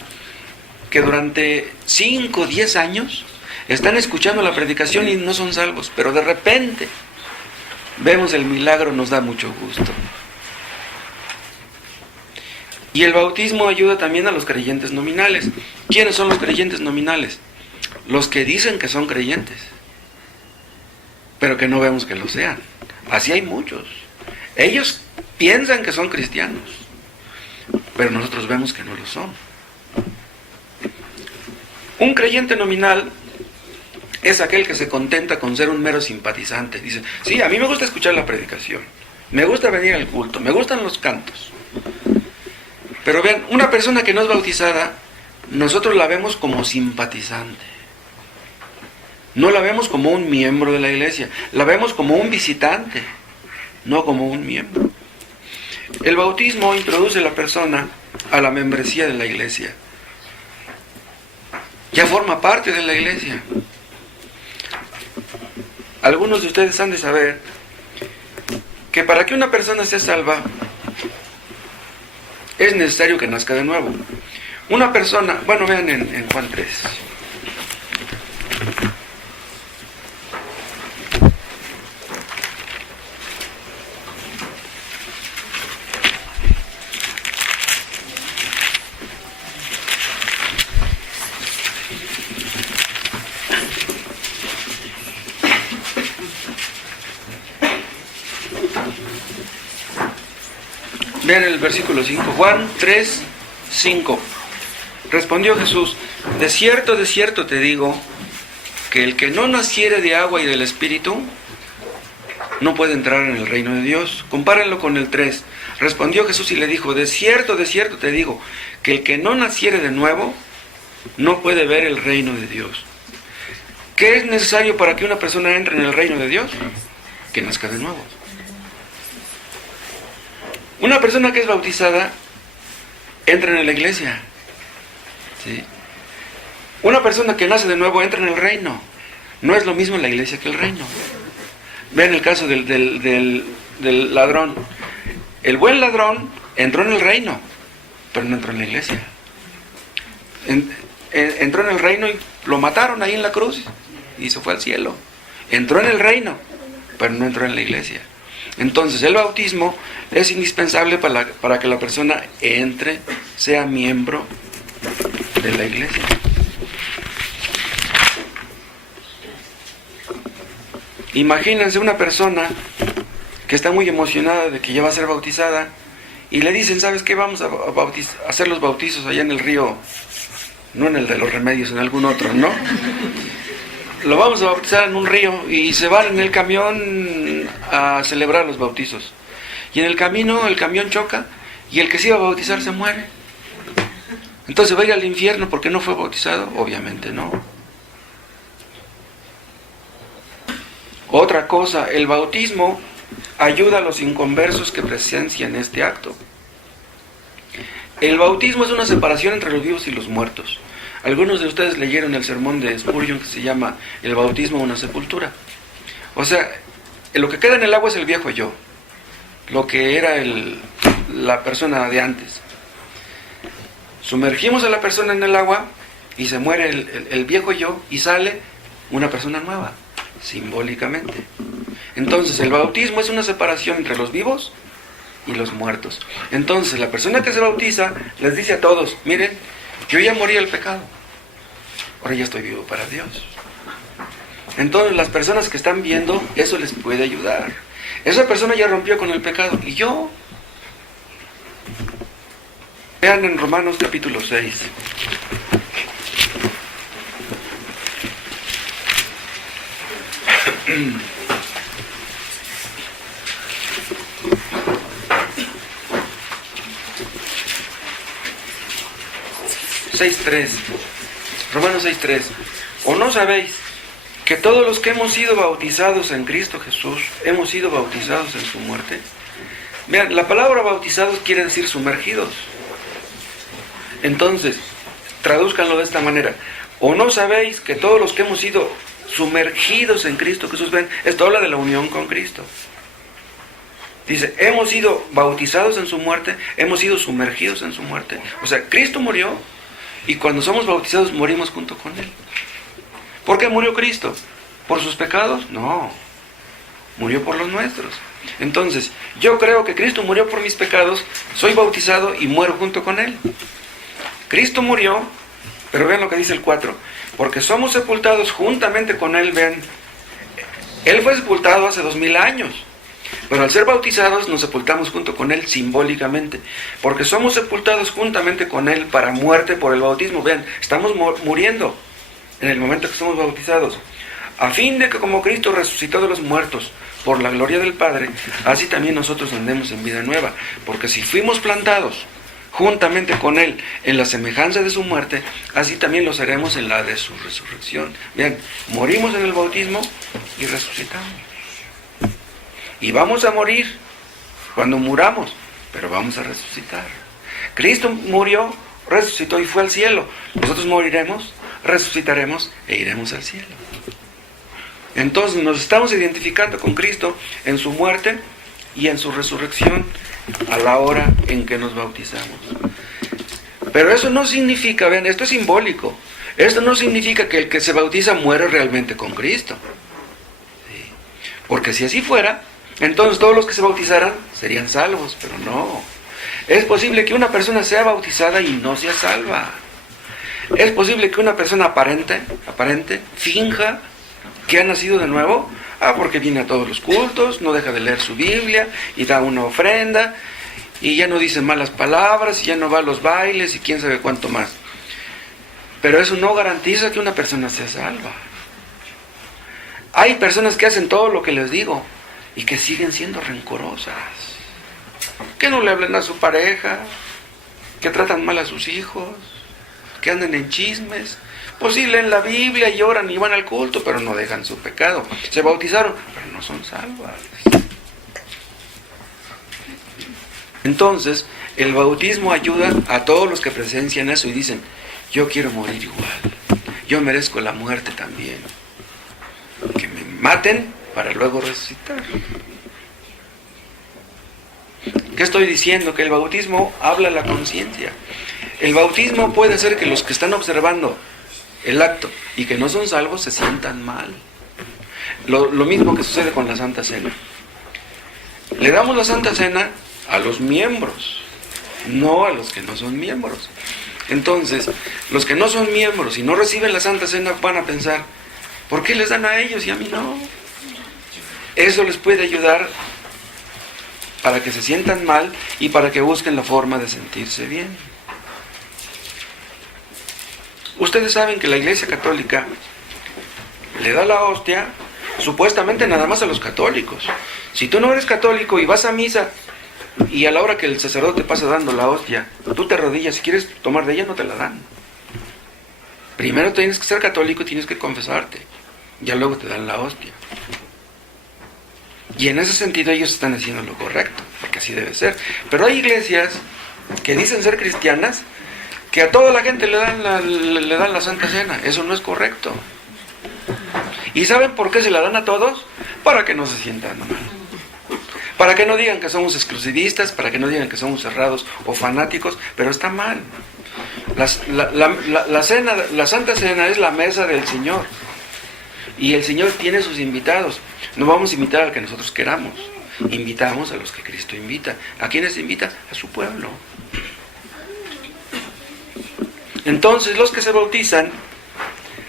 que durante 5 o 10 años están escuchando la predicación y no son salvos, pero de repente vemos el milagro, nos da mucho gusto. Y el bautismo ayuda también a los creyentes nominales. ¿Quiénes son los creyentes nominales? Los que dicen que son creyentes, pero que no vemos que lo sean. Así hay muchos. Ellos piensan que son cristianos, pero nosotros vemos que no lo son. Un creyente nominal es aquel que se contenta con ser un mero simpatizante. Dice, sí, a mí me gusta escuchar la predicación, me gusta venir al culto, me gustan los cantos. Pero vean, una persona que no es bautizada, nosotros la vemos como simpatizante. No la vemos como un miembro de la iglesia, la vemos como un visitante, no como un miembro. El bautismo introduce a la persona a la membresía de la iglesia. Ya forma parte de la iglesia. Algunos de ustedes han de saber que para que una persona sea salva es necesario que nazca de nuevo. Una persona, bueno, vean en Juan 3. Vean el versículo 5, Juan 3, 5. Respondió Jesús: de cierto te digo, que el que no naciere de agua y del Espíritu, no puede entrar en el reino de Dios. Compárenlo con el 3. Respondió Jesús y le dijo: de cierto te digo, que el que no naciere de nuevo, no puede ver el reino de Dios. ¿Qué es necesario para que una persona entre en el reino de Dios? Que nazca de nuevo. Una persona que es bautizada entra en la iglesia. ¿Sí? Una persona que nace de nuevo entra en el reino. No es lo mismo la iglesia que el reino. Vean el caso del ladrón. El buen ladrón entró en el reino, pero no entró en la iglesia. Entró en el reino y lo mataron ahí en la cruz y se fue al cielo. Entró en el reino, pero no entró en la iglesia. Entonces el bautismo es indispensable para que la persona entre, sea miembro de la iglesia. Imagínense una persona que está muy emocionada de que ya va a ser bautizada y le dicen: ¿sabes qué? Vamos a hacer los bautizos allá en el río, no en el de los Remedios, en algún otro, ¿no? Lo vamos a bautizar en un río, y se van en el camión a celebrar los bautizos. Y en el camino el camión choca y el que se iba a bautizar se muere. Entonces, ¿va a ir al infierno porque no fue bautizado? Obviamente no. Otra cosa, el bautismo ayuda a los inconversos que presencian este acto. El bautismo es una separación entre los vivos y los muertos. Algunos de ustedes leyeron el sermón de Spurgeon que se llama El bautismo, una sepultura. O sea, lo que queda en el agua es el viejo yo, lo que era la persona de antes. Sumergimos a la persona en el agua y se muere el viejo yo y sale una persona nueva, simbólicamente. Entonces el bautismo es una separación entre los vivos y los muertos. Entonces la persona que se bautiza les dice a todos: miren, yo ya morí al pecado, ahora ya estoy vivo para Dios. Entonces las personas que están viendo eso les puede ayudar. Esa persona ya rompió con el pecado, ¿y yo? Vean en Romanos capítulo 6. Romanos 6:3. ¿O no sabéis que todos los que hemos sido bautizados en Cristo Jesús hemos sido bautizados en su muerte? Vean, la palabra bautizados quiere decir sumergidos. Entonces, tradúzcanlo de esta manera: ¿o no sabéis que todos los que hemos sido sumergidos en Cristo Jesús? Ven, esto habla de la unión con Cristo. Dice, hemos sido bautizados en su muerte, hemos sido sumergidos en su muerte. O sea, Cristo murió, y cuando somos bautizados morimos junto con Él. ¿Por qué murió Cristo? ¿Por sus pecados? No, murió por los nuestros. Entonces, yo creo que Cristo murió por mis pecados, soy bautizado y muero junto con Él. Cristo murió, pero vean lo que dice el 4, porque somos sepultados juntamente con Él. Vean, Él fue sepultado hace 2000 años, pero al ser bautizados nos sepultamos junto con Él simbólicamente, porque somos sepultados juntamente con Él para muerte por el bautismo. Vean, estamos muriendo en el momento que somos bautizados, a fin de que como Cristo resucitó de los muertos por la gloria del Padre, así también nosotros andemos en vida nueva. Porque si fuimos plantados juntamente con Él en la semejanza de su muerte, así también lo seremos en la de su resurrección. Vean, morimos en el bautismo y resucitamos. Y vamos a morir cuando muramos, pero vamos a resucitar. Cristo murió, resucitó y fue al cielo. Nosotros moriremos, resucitaremos e iremos al cielo. Entonces nos estamos identificando con Cristo en su muerte y en su resurrección a la hora en que nos bautizamos. Pero eso no significa, vean, esto es simbólico. Esto no significa que el que se bautiza muere realmente con Cristo. ¿Sí? Porque si así fuera, entonces todos los que se bautizaran serían salvos, pero no. Es posible que una persona sea bautizada y no sea salva. Es posible que una persona aparente, finja que ha nacido de nuevo, porque viene a todos los cultos, no deja de leer su Biblia y da una ofrenda, y ya no dice malas palabras, y ya no va a los bailes, y quién sabe cuánto más. Pero eso no garantiza que una persona sea salva. Hay personas que hacen todo lo que les digo, y que siguen siendo rencorosas. Que no le hablen a su pareja, que tratan mal a sus hijos, que andan en chismes. Pues sí, leen la Biblia y oran y van al culto, pero no dejan su pecado. Se bautizaron, pero no son salvas. Entonces, el bautismo ayuda a todos los que presencian eso y dicen, yo quiero morir igual, yo merezco la muerte también. Que me maten para luego resucitar. ¿Qué estoy diciendo? Que el bautismo habla a la conciencia. El bautismo puede hacer que los que están observando el acto y que no son salvos se sientan mal. Lo mismo que sucede con la Santa Cena. Le damos la Santa Cena a los miembros, no a los que no son miembros. Entonces, los que no son miembros y no reciben la Santa Cena van a pensar, ¿por qué les dan a ellos y a mí no? Eso les puede ayudar para que se sientan mal y para que busquen la forma de sentirse bien. Ustedes saben que la Iglesia Católica le da la hostia supuestamente nada más a los católicos. Si tú no eres católico y vas a misa y a la hora que el sacerdote pasa dando la hostia, tú te arrodillas, si quieres tomar de ella no te la dan. Primero tienes que ser católico y tienes que confesarte, ya luego te dan la hostia. Y en ese sentido ellos están haciendo lo correcto, porque así debe ser. Pero hay iglesias que dicen ser cristianas, que a toda la gente le dan la Santa Cena. Eso no es correcto. ¿Y saben por qué se la dan a todos? Para que no se sientan mal. Para que no digan que somos exclusivistas, para que no digan que somos cerrados o fanáticos, pero está mal. La Santa Cena es la mesa del Señor. Y el Señor tiene sus invitados. No vamos a invitar al que nosotros queramos. Invitamos a los que Cristo invita. ¿A quiénes invita? A su pueblo. Entonces los que se bautizan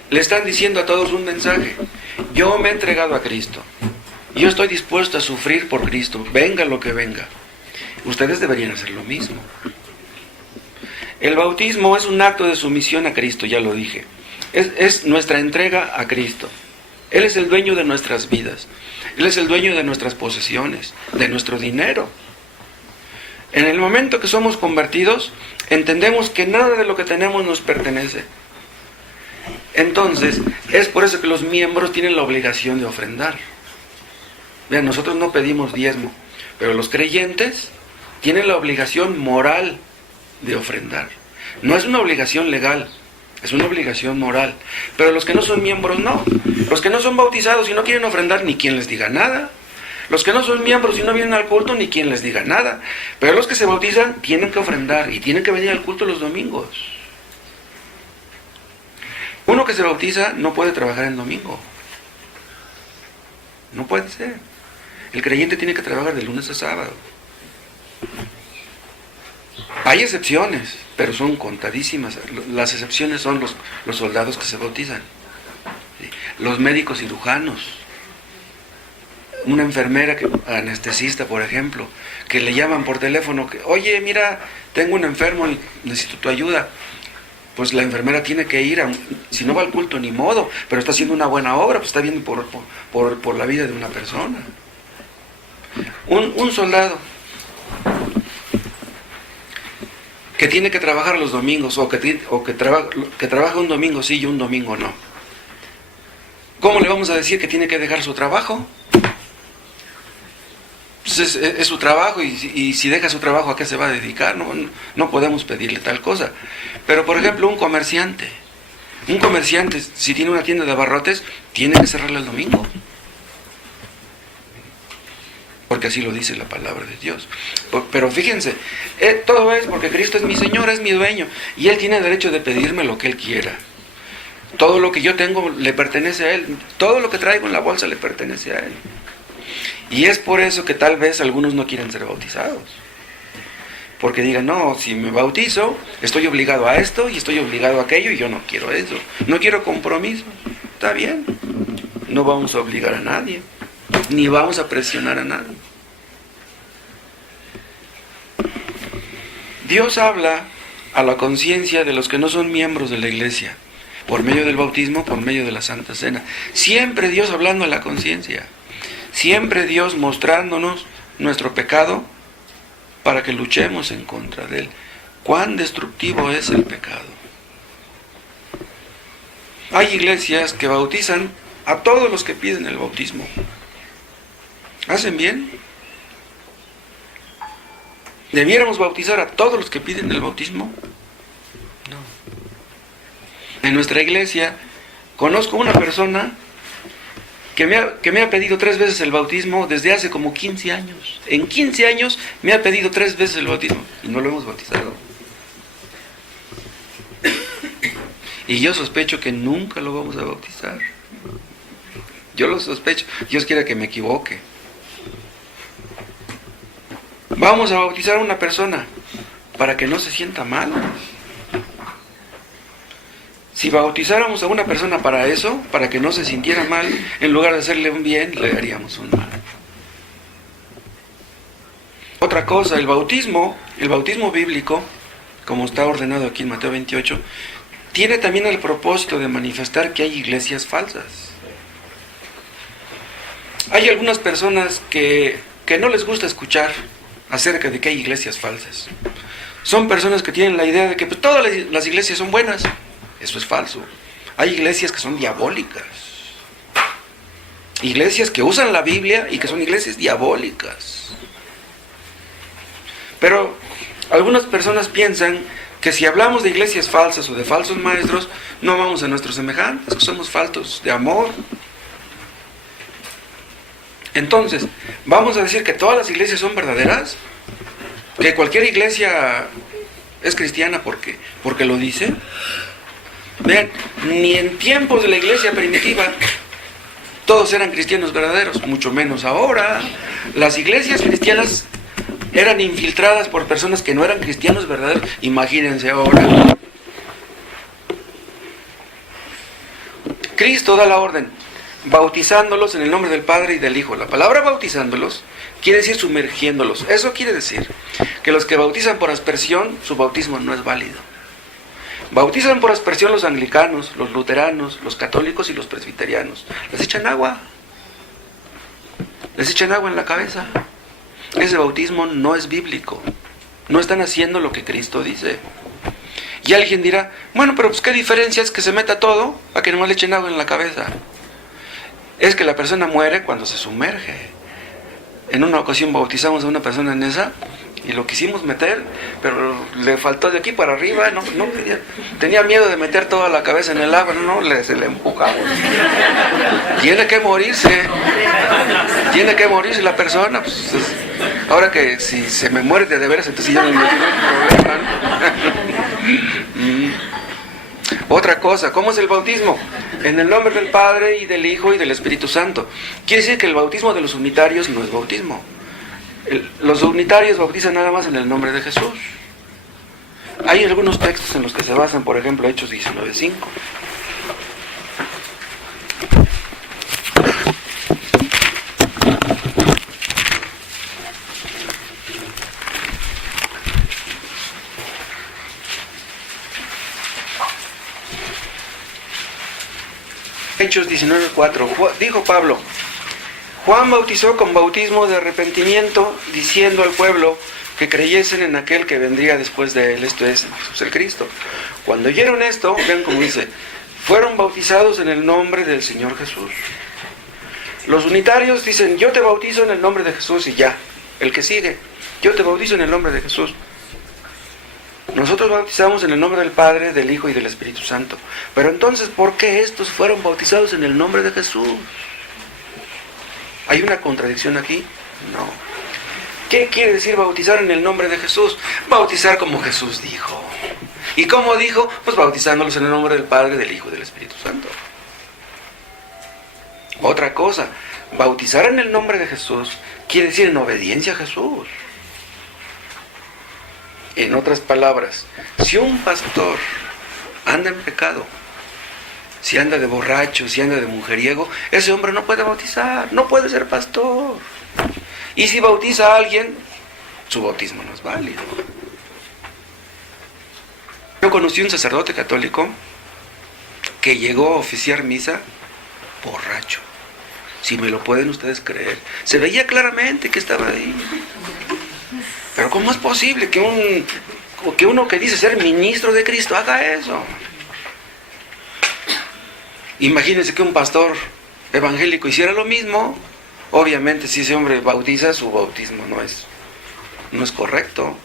le están diciendo a todos un mensaje. Yo me he entregado a Cristo. Yo estoy dispuesto a sufrir por Cristo, venga lo que venga. Ustedes deberían hacer lo mismo. El bautismo es un acto de sumisión a Cristo, ya lo dije. Es nuestra entrega a Cristo. Él es el dueño de nuestras vidas. Él es el dueño de nuestras posesiones, de nuestro dinero. En el momento que somos convertidos, entendemos que nada de lo que tenemos nos pertenece. Entonces, es por eso que los miembros tienen la obligación de ofrendar. Vean, nosotros no pedimos diezmo, pero los creyentes tienen la obligación moral de ofrendar. No es una obligación legal, es una obligación moral. Pero los que no son miembros no. Los que no son bautizados y no quieren ofrendar, ni quien les diga nada. Los que no son miembros y no vienen al culto, ni quien les diga nada. Pero los que se bautizan tienen que ofrendar y tienen que venir al culto los domingos. Uno que se bautiza no puede trabajar en domingo. No puede ser. El creyente tiene que trabajar de lunes a sábado. Hay excepciones, pero son contadísimas. Las excepciones son los soldados que se bautizan, los médicos cirujanos, una enfermera anestesista, por ejemplo, que le llaman por teléfono, que, oye, mira, tengo un enfermo y necesito tu ayuda. Pues la enfermera tiene que ir, si no va al culto ni modo, pero está haciendo una buena obra, pues está viendo por la vida de una persona. Un soldado que tiene que trabajar los domingos, o que trabaja un domingo sí y un domingo no. ¿Cómo le vamos a decir que tiene que dejar su trabajo? Pues es su trabajo, y si deja su trabajo, ¿a qué se va a dedicar? No podemos pedirle tal cosa. Pero, por ejemplo, un comerciante, si tiene una tienda de abarrotes, tiene que cerrarla el domingo. Porque así lo dice la palabra de Dios. Pero fíjense, todo es porque Cristo es mi Señor, es mi dueño, y Él tiene derecho de pedirme lo que Él quiera. Todo lo que yo tengo le pertenece a Él. Todo lo que traigo en la bolsa le pertenece a Él. Y es por eso que tal vez algunos no quieren ser bautizados. Porque digan, no, si me bautizo, estoy obligado a esto y estoy obligado a aquello, y yo no quiero eso. No quiero compromiso. Está bien. No vamos a obligar a nadie, ni vamos a presionar a nadie. Dios habla a la conciencia de los que no son miembros de la iglesia, por medio del bautismo, por medio de la Santa Cena. Siempre Dios hablando a la conciencia. Siempre Dios mostrándonos nuestro pecado para que luchemos en contra de él. ¿Cuán destructivo es el pecado? Hay iglesias que bautizan a todos los que piden el bautismo. ¿Hacen bien? ¿Debiéramos bautizar a todos los que piden el bautismo? No. En nuestra iglesia conozco una persona que me ha pedido 3 veces el bautismo desde hace como 15 años. En 15 años me ha pedido 3 veces el bautismo y no lo hemos bautizado. Y yo sospecho que nunca lo vamos a bautizar. Yo lo sospecho. Dios quiera que me equivoque. Vamos a bautizar a una persona para que no se sienta mal. Si bautizáramos a una persona para eso, para que no se sintiera mal, en lugar de hacerle un bien, le haríamos un mal. Otra cosa, el bautismo bíblico, como está ordenado aquí en Mateo 28, tiene también el propósito de manifestar que hay iglesias falsas. Hay algunas personas que no les gusta escuchar acerca de que hay iglesias falsas. Son personas que tienen la idea de que pues, todas las iglesias son buenas. Eso es falso. Hay iglesias que son diabólicas. Iglesias que usan la Biblia y que son iglesias diabólicas. Pero algunas personas piensan que si hablamos de iglesias falsas o de falsos maestros, no vamos a nuestros semejantes, que somos faltos de amor. Entonces, ¿vamos a decir que todas las iglesias son verdaderas? ¿Que cualquier iglesia es cristiana porque lo dice? Vean, ni en tiempos de la iglesia primitiva todos eran cristianos verdaderos, mucho menos ahora. Las iglesias cristianas eran infiltradas por personas que no eran cristianos verdaderos. Imagínense ahora. Cristo da la orden, bautizándolos en el nombre del Padre y del Hijo. La palabra bautizándolos quiere decir sumergiéndolos. Eso quiere decir que los que bautizan por aspersión, su bautismo no es válido. Bautizan por aspersión los anglicanos, los luteranos, los católicos y los presbiterianos. Les echan agua. Les echan agua en la cabeza. Ese bautismo no es bíblico. No están haciendo lo que Cristo dice. Y alguien dirá, bueno, pero pues qué diferencia es que se meta todo a que nomás le echen agua en la cabeza. Es que la persona muere cuando se sumerge. En una ocasión bautizamos a una persona en esa y lo quisimos meter, pero le faltó de aquí para arriba, no tenía miedo de meter toda la cabeza en el agua, se le empujamos. Tiene que morirse la persona. Pues, ahora que si se me muere de veras, entonces ya no hay problema, ¿no? Otra cosa, ¿cómo es el bautismo? En el nombre del Padre y del Hijo y del Espíritu Santo. Quiere decir que el bautismo de los unitarios no es bautismo. Los unitarios bautizan nada más en el nombre de Jesús. Hay algunos textos en los que se basan, por ejemplo, Hechos 19:5. Hechos 19:4. Dijo Pablo: Juan bautizó con bautismo de arrepentimiento, diciendo al pueblo que creyesen en aquel que vendría después de él, esto es, Jesús el Cristo. Cuando oyeron esto, vean cómo dice, fueron bautizados en el nombre del Señor Jesús. Los unitarios dicen, yo te bautizo en el nombre de Jesús y ya. El que sigue, yo te bautizo en el nombre de Jesús. Nosotros bautizamos en el nombre del Padre, del Hijo y del Espíritu Santo. Pero entonces, ¿por qué estos fueron bautizados en el nombre de Jesús? ¿Hay una contradicción aquí? No. ¿Qué quiere decir bautizar en el nombre de Jesús? Bautizar como Jesús dijo. ¿Y cómo dijo? Pues bautizándolos en el nombre del Padre, del Hijo y del Espíritu Santo. Otra cosa, bautizar en el nombre de Jesús quiere decir en obediencia a Jesús. En otras palabras, si un pastor anda en pecado, si anda de borracho, si anda de mujeriego, ese hombre no puede bautizar, no puede ser pastor. Y si bautiza a alguien, su bautismo no es válido. Yo conocí un sacerdote católico que llegó a oficiar misa borracho. Si me lo pueden ustedes creer. Se veía claramente que estaba ahí. Pero ¿cómo es posible que uno que dice ser ministro de Cristo haga eso? Imagínense que un pastor evangélico hiciera lo mismo. Obviamente, si ese hombre bautiza, su bautismo no es correcto.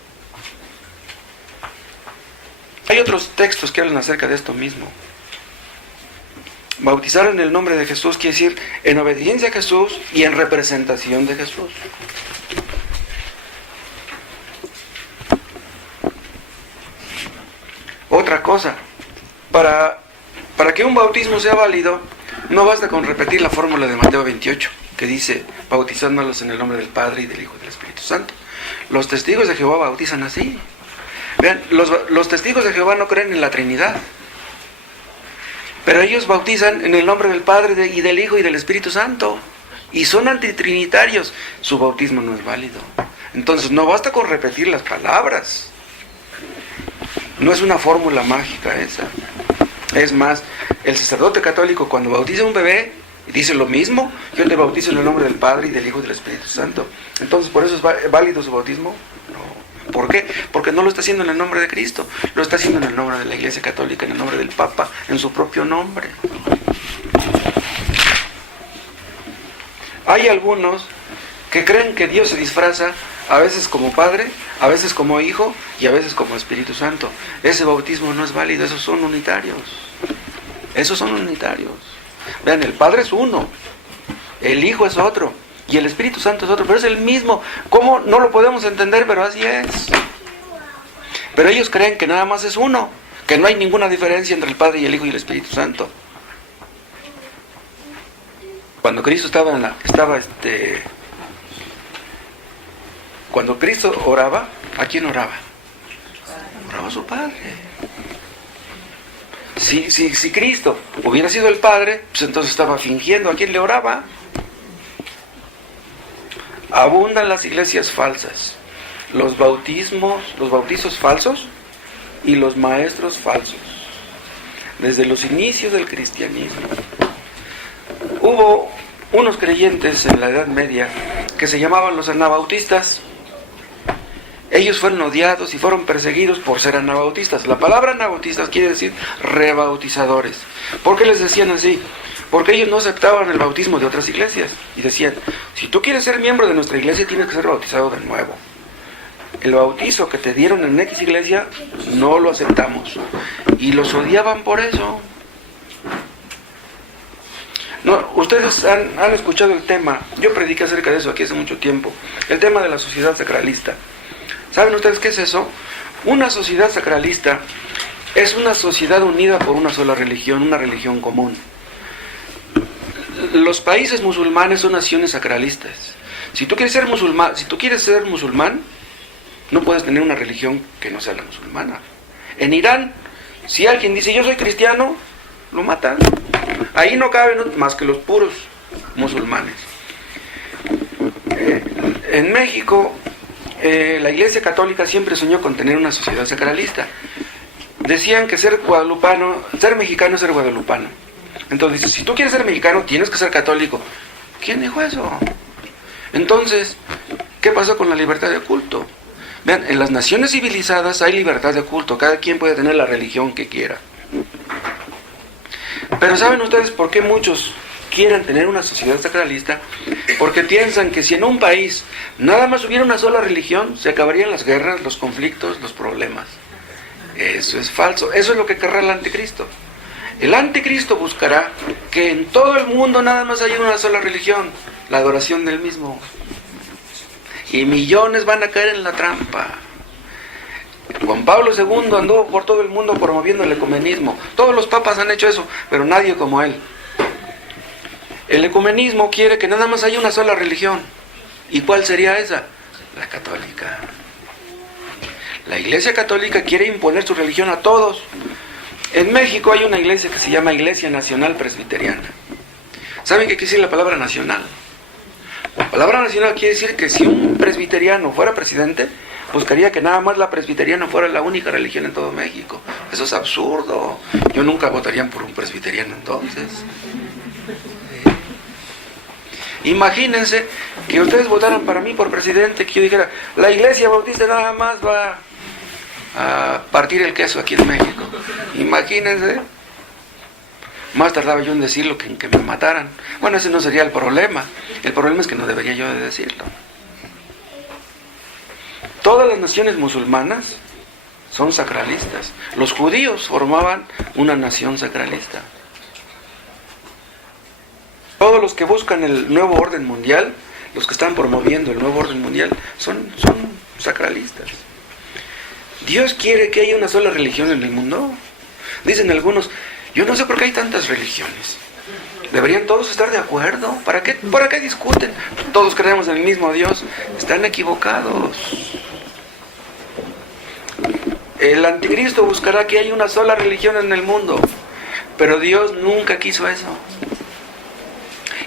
Hay otros textos que hablan acerca de esto mismo. Bautizar en el nombre de Jesús quiere decir en obediencia a Jesús y en representación de Jesús. Otra cosa, para que un bautismo sea válido, no basta con repetir la fórmula de Mateo 28, que dice, bautizándolos en el nombre del Padre y del Hijo y del Espíritu Santo. Los testigos de Jehová bautizan así. Vean, los testigos de Jehová no creen en la Trinidad, pero ellos bautizan en el nombre del Padre y del Hijo y del Espíritu Santo, y son antitrinitarios. Su bautismo no es válido. Entonces no basta con repetir las palabras. No es una fórmula mágica esa. Es más, el sacerdote católico cuando bautiza a un bebé dice lo mismo: yo te bautizo en el nombre del Padre y del Hijo y del Espíritu Santo. Entonces, ¿por eso es válido su bautismo? No. ¿Por qué? Porque no lo está haciendo en el nombre de Cristo, lo está haciendo en el nombre de la Iglesia Católica, en el nombre del Papa, en su propio nombre. Hay algunos que creen que Dios se disfraza a veces como Padre, a veces como Hijo y a veces como Espíritu Santo. Ese bautismo no es válido, esos son unitarios. Esos son unitarios. Vean, el Padre es uno, el Hijo es otro y el Espíritu Santo es otro, pero es el mismo. ¿Cómo? No lo podemos entender, pero así es. Pero ellos creen que nada más es uno, que no hay ninguna diferencia entre el Padre y el Hijo y el Espíritu Santo. Cuando Cristo cuando Cristo oraba, ¿a quién oraba? Oraba a su Padre. Si Cristo hubiera sido el Padre, pues entonces estaba fingiendo. ¿A quién le oraba? Abundan las iglesias falsas, los bautizos falsos y los maestros falsos. Desde los inicios del cristianismo hubo unos creyentes en la Edad Media que se llamaban los anabautistas. Ellos fueron odiados y fueron perseguidos por ser anabautistas. La palabra anabautistas quiere decir rebautizadores. ¿Por qué les decían así? Porque ellos no aceptaban el bautismo de otras iglesias. Y decían, si tú quieres ser miembro de nuestra iglesia, tienes que ser bautizado de nuevo. El bautizo que te dieron en X iglesia, no lo aceptamos. Y los odiaban por eso. No, ustedes han escuchado el tema, yo prediqué acerca de eso aquí hace mucho tiempo, el tema de la sociedad sacralista. ¿Saben ustedes qué es eso? Una sociedad sacralista es una sociedad unida por una sola religión, una religión común. Los países musulmanes son naciones sacralistas. Si tú quieres ser musulmán, no puedes tener una religión que no sea la musulmana. En Irán, si alguien dice yo soy cristiano, lo matan. Ahí no caben más que los puros musulmanes. En México, la Iglesia Católica siempre soñó con tener una sociedad sacralista. Decían que ser mexicano es ser guadalupano. Entonces dice, si tú quieres ser mexicano, tienes que ser católico. ¿Quién dijo eso? Entonces, ¿qué pasó con la libertad de culto? Vean, en las naciones civilizadas hay libertad de culto. Cada quien puede tener la religión que quiera. Pero ¿saben ustedes por qué muchos quieren tener una sociedad sacralista? Porque piensan que si en un país nada más hubiera una sola religión, se acabarían las guerras, los conflictos, los problemas. Eso es falso. Eso es lo que querrá el anticristo. El anticristo buscará que en todo el mundo nada más haya una sola religión, la adoración del mismo. Y millones van a caer en la trampa. Juan Pablo II anduvo por todo el mundo promoviendo el ecumenismo. Todos los papas han hecho eso, pero nadie como él. El ecumenismo quiere que nada más haya una sola religión. ¿Y cuál sería esa? La católica. La Iglesia Católica quiere imponer su religión a todos. En México hay una iglesia que se llama Iglesia Nacional Presbiteriana. ¿Saben qué quiere decir la palabra nacional? La palabra nacional quiere decir que si un presbiteriano fuera presidente, buscaría que nada más la presbiteriana fuera la única religión en todo México. Eso es absurdo. Yo nunca votaría por un presbiteriano entonces. Imagínense que ustedes votaran para mí por presidente, que yo dijera, la Iglesia Bautista nada más va a partir el queso aquí en México. Imagínense. Más tardaba yo en decirlo que en que me mataran. Bueno, ese no sería el problema. El problema es que no debería yo de decirlo. Todas las naciones musulmanas son sacralistas. Los judíos formaban una nación sacralista. Todos los que buscan el nuevo orden mundial, los que están promoviendo el nuevo orden mundial, son sacralistas. Dios quiere que haya una sola religión en el mundo. Dicen algunos, yo no sé por qué hay tantas religiones. Deberían todos estar de acuerdo. ¿Para qué discuten? Todos creemos en el mismo Dios. Están equivocados. El anticristo buscará que haya una sola religión en el mundo, pero Dios nunca quiso eso.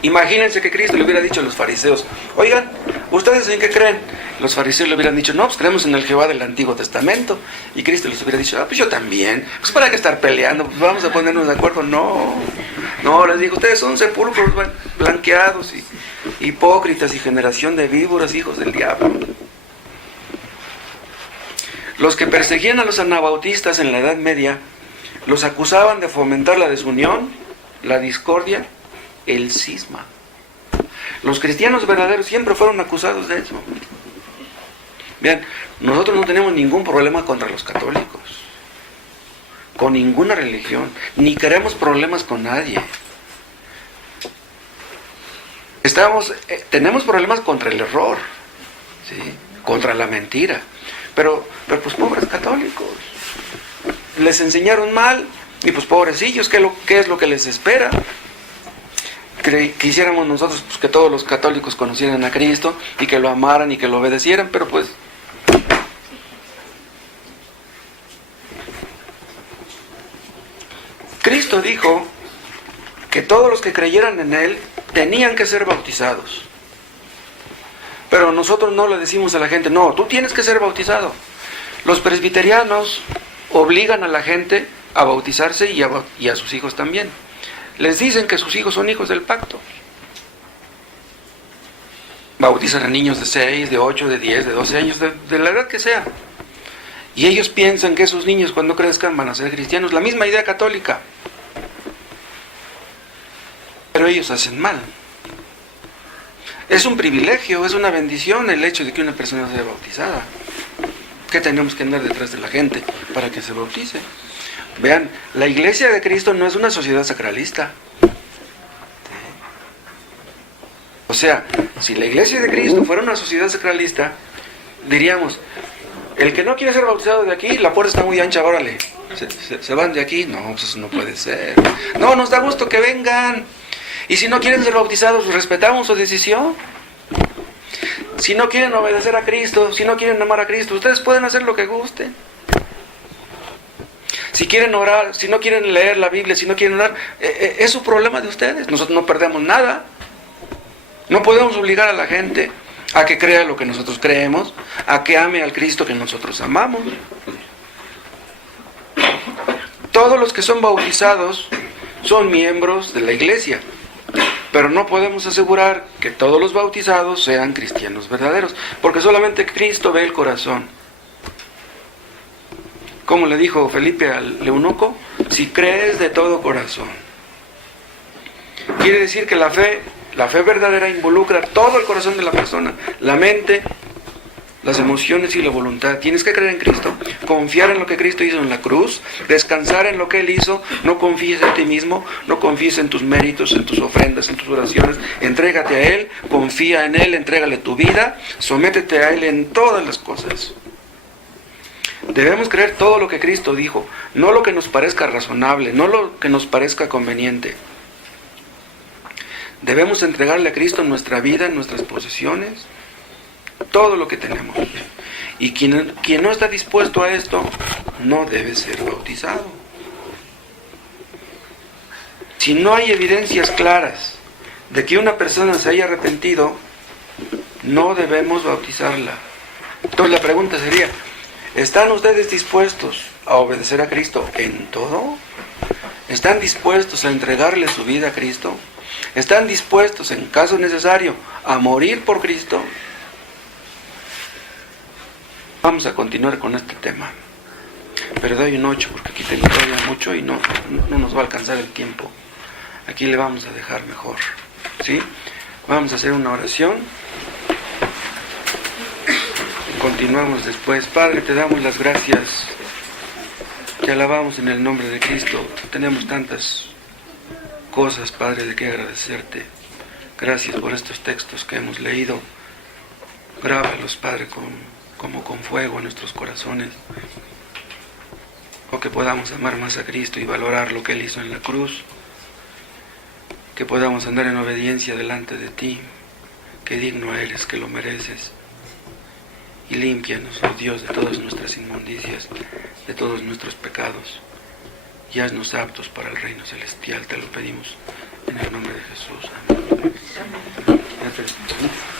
Imagínense que Cristo le hubiera dicho a los fariseos, oigan, ¿ustedes en qué creen? Los fariseos le hubieran dicho, no, pues creemos en el Jehová del Antiguo Testamento. Y Cristo les hubiera dicho, pues yo también. Pues para qué estar peleando, pues vamos a ponernos de acuerdo. No, les digo, ustedes son sepulcros blanqueados, y hipócritas y generación de víboras, hijos del diablo. Los que perseguían a los anabautistas en la Edad Media, los acusaban de fomentar la desunión, la discordia, el cisma. Los cristianos verdaderos siempre fueron acusados de eso. Vean, nosotros no tenemos ningún problema contra los católicos, con ninguna religión, ni queremos problemas con nadie. Tenemos problemas contra el error, ¿sí? Contra la mentira. Pero pues pobres católicos, les enseñaron mal, y pues pobrecillos, ¿qué es lo que les espera? Quisiéramos nosotros pues, que todos los católicos conocieran a Cristo y que lo amaran y que lo obedecieran, pero pues Cristo dijo que todos los que creyeran en Él tenían que ser bautizados. Pero nosotros no le decimos a la gente, no, tú tienes que ser bautizado. Los presbiterianos obligan a la gente a bautizarse y a sus hijos también. Les dicen que sus hijos son hijos del pacto. Bautizan a niños de 6, de 8, de 10, de 12 años, de la edad que sea. Y ellos piensan que esos niños cuando crezcan van a ser cristianos. La misma idea católica. Pero ellos hacen mal. Es un privilegio, es una bendición el hecho de que una persona sea bautizada. ¿Qué tenemos que andar detrás de la gente para que se bautice? Vean, la Iglesia de Cristo no es una sociedad sacralista. O sea, si la Iglesia de Cristo fuera una sociedad sacralista, diríamos, el que no quiere ser bautizado de aquí, la puerta está muy ancha, órale, se van de aquí. No, pues eso no puede ser. No, nos da gusto que vengan. Y si no quieren ser bautizados, respetamos su decisión. Si no quieren obedecer a Cristo, si no quieren amar a Cristo, ustedes pueden hacer lo que gusten. Si quieren orar, si no quieren leer la Biblia, si no quieren orar, es su problema de ustedes. Nosotros no perdemos nada. No podemos obligar a la gente a que crea lo que nosotros creemos, a que ame al Cristo que nosotros amamos. Todos los que son bautizados son miembros de la Iglesia. Pero no podemos asegurar que todos los bautizados sean cristianos verdaderos, porque solamente Cristo ve el corazón. Como le dijo Felipe al eunuco, si crees de todo corazón. Quiere decir que la fe verdadera involucra todo el corazón de la persona, la mente, las emociones y la voluntad. Tienes que creer en Cristo, confiar en lo que Cristo hizo en la cruz, descansar en lo que Él hizo, no confíes en ti mismo, no confíes en tus méritos, en tus ofrendas, en tus oraciones, entrégate a Él, confía en Él, entrégale tu vida, sométete a Él en todas las cosas. Debemos creer todo lo que Cristo dijo, no lo que nos parezca razonable, no lo que nos parezca conveniente. Debemos entregarle a Cristo nuestra vida, nuestras posesiones, todo lo que tenemos. Y quien no está dispuesto a esto, no debe ser bautizado. Si no hay evidencias claras de que una persona se haya arrepentido, no debemos bautizarla. Entonces la pregunta sería, ¿están ustedes dispuestos a obedecer a Cristo en todo? ¿Están dispuestos a entregarle su vida a Cristo? ¿Están dispuestos, en caso necesario, a morir por Cristo? Vamos a continuar con este tema. Pero doy un 8 porque aquí tengo todavía mucho y no nos va a alcanzar el tiempo. Aquí le vamos a dejar mejor. ¿Sí? Vamos a hacer una oración. Continuamos después. Padre, te damos las gracias. Te alabamos en el nombre de Cristo. Tenemos tantas cosas, Padre, de qué agradecerte. Gracias por estos textos que hemos leído. Grábalos, Padre, como con fuego en nuestros corazones. O que podamos amar más a Cristo y valorar lo que Él hizo en la cruz. Que podamos andar en obediencia delante de ti. Que digno eres, que lo mereces. Y límpianos, oh Dios, de todas nuestras inmundicias, de todos nuestros pecados. Y haznos aptos para el reino celestial, te lo pedimos en el nombre de Jesús. Amén.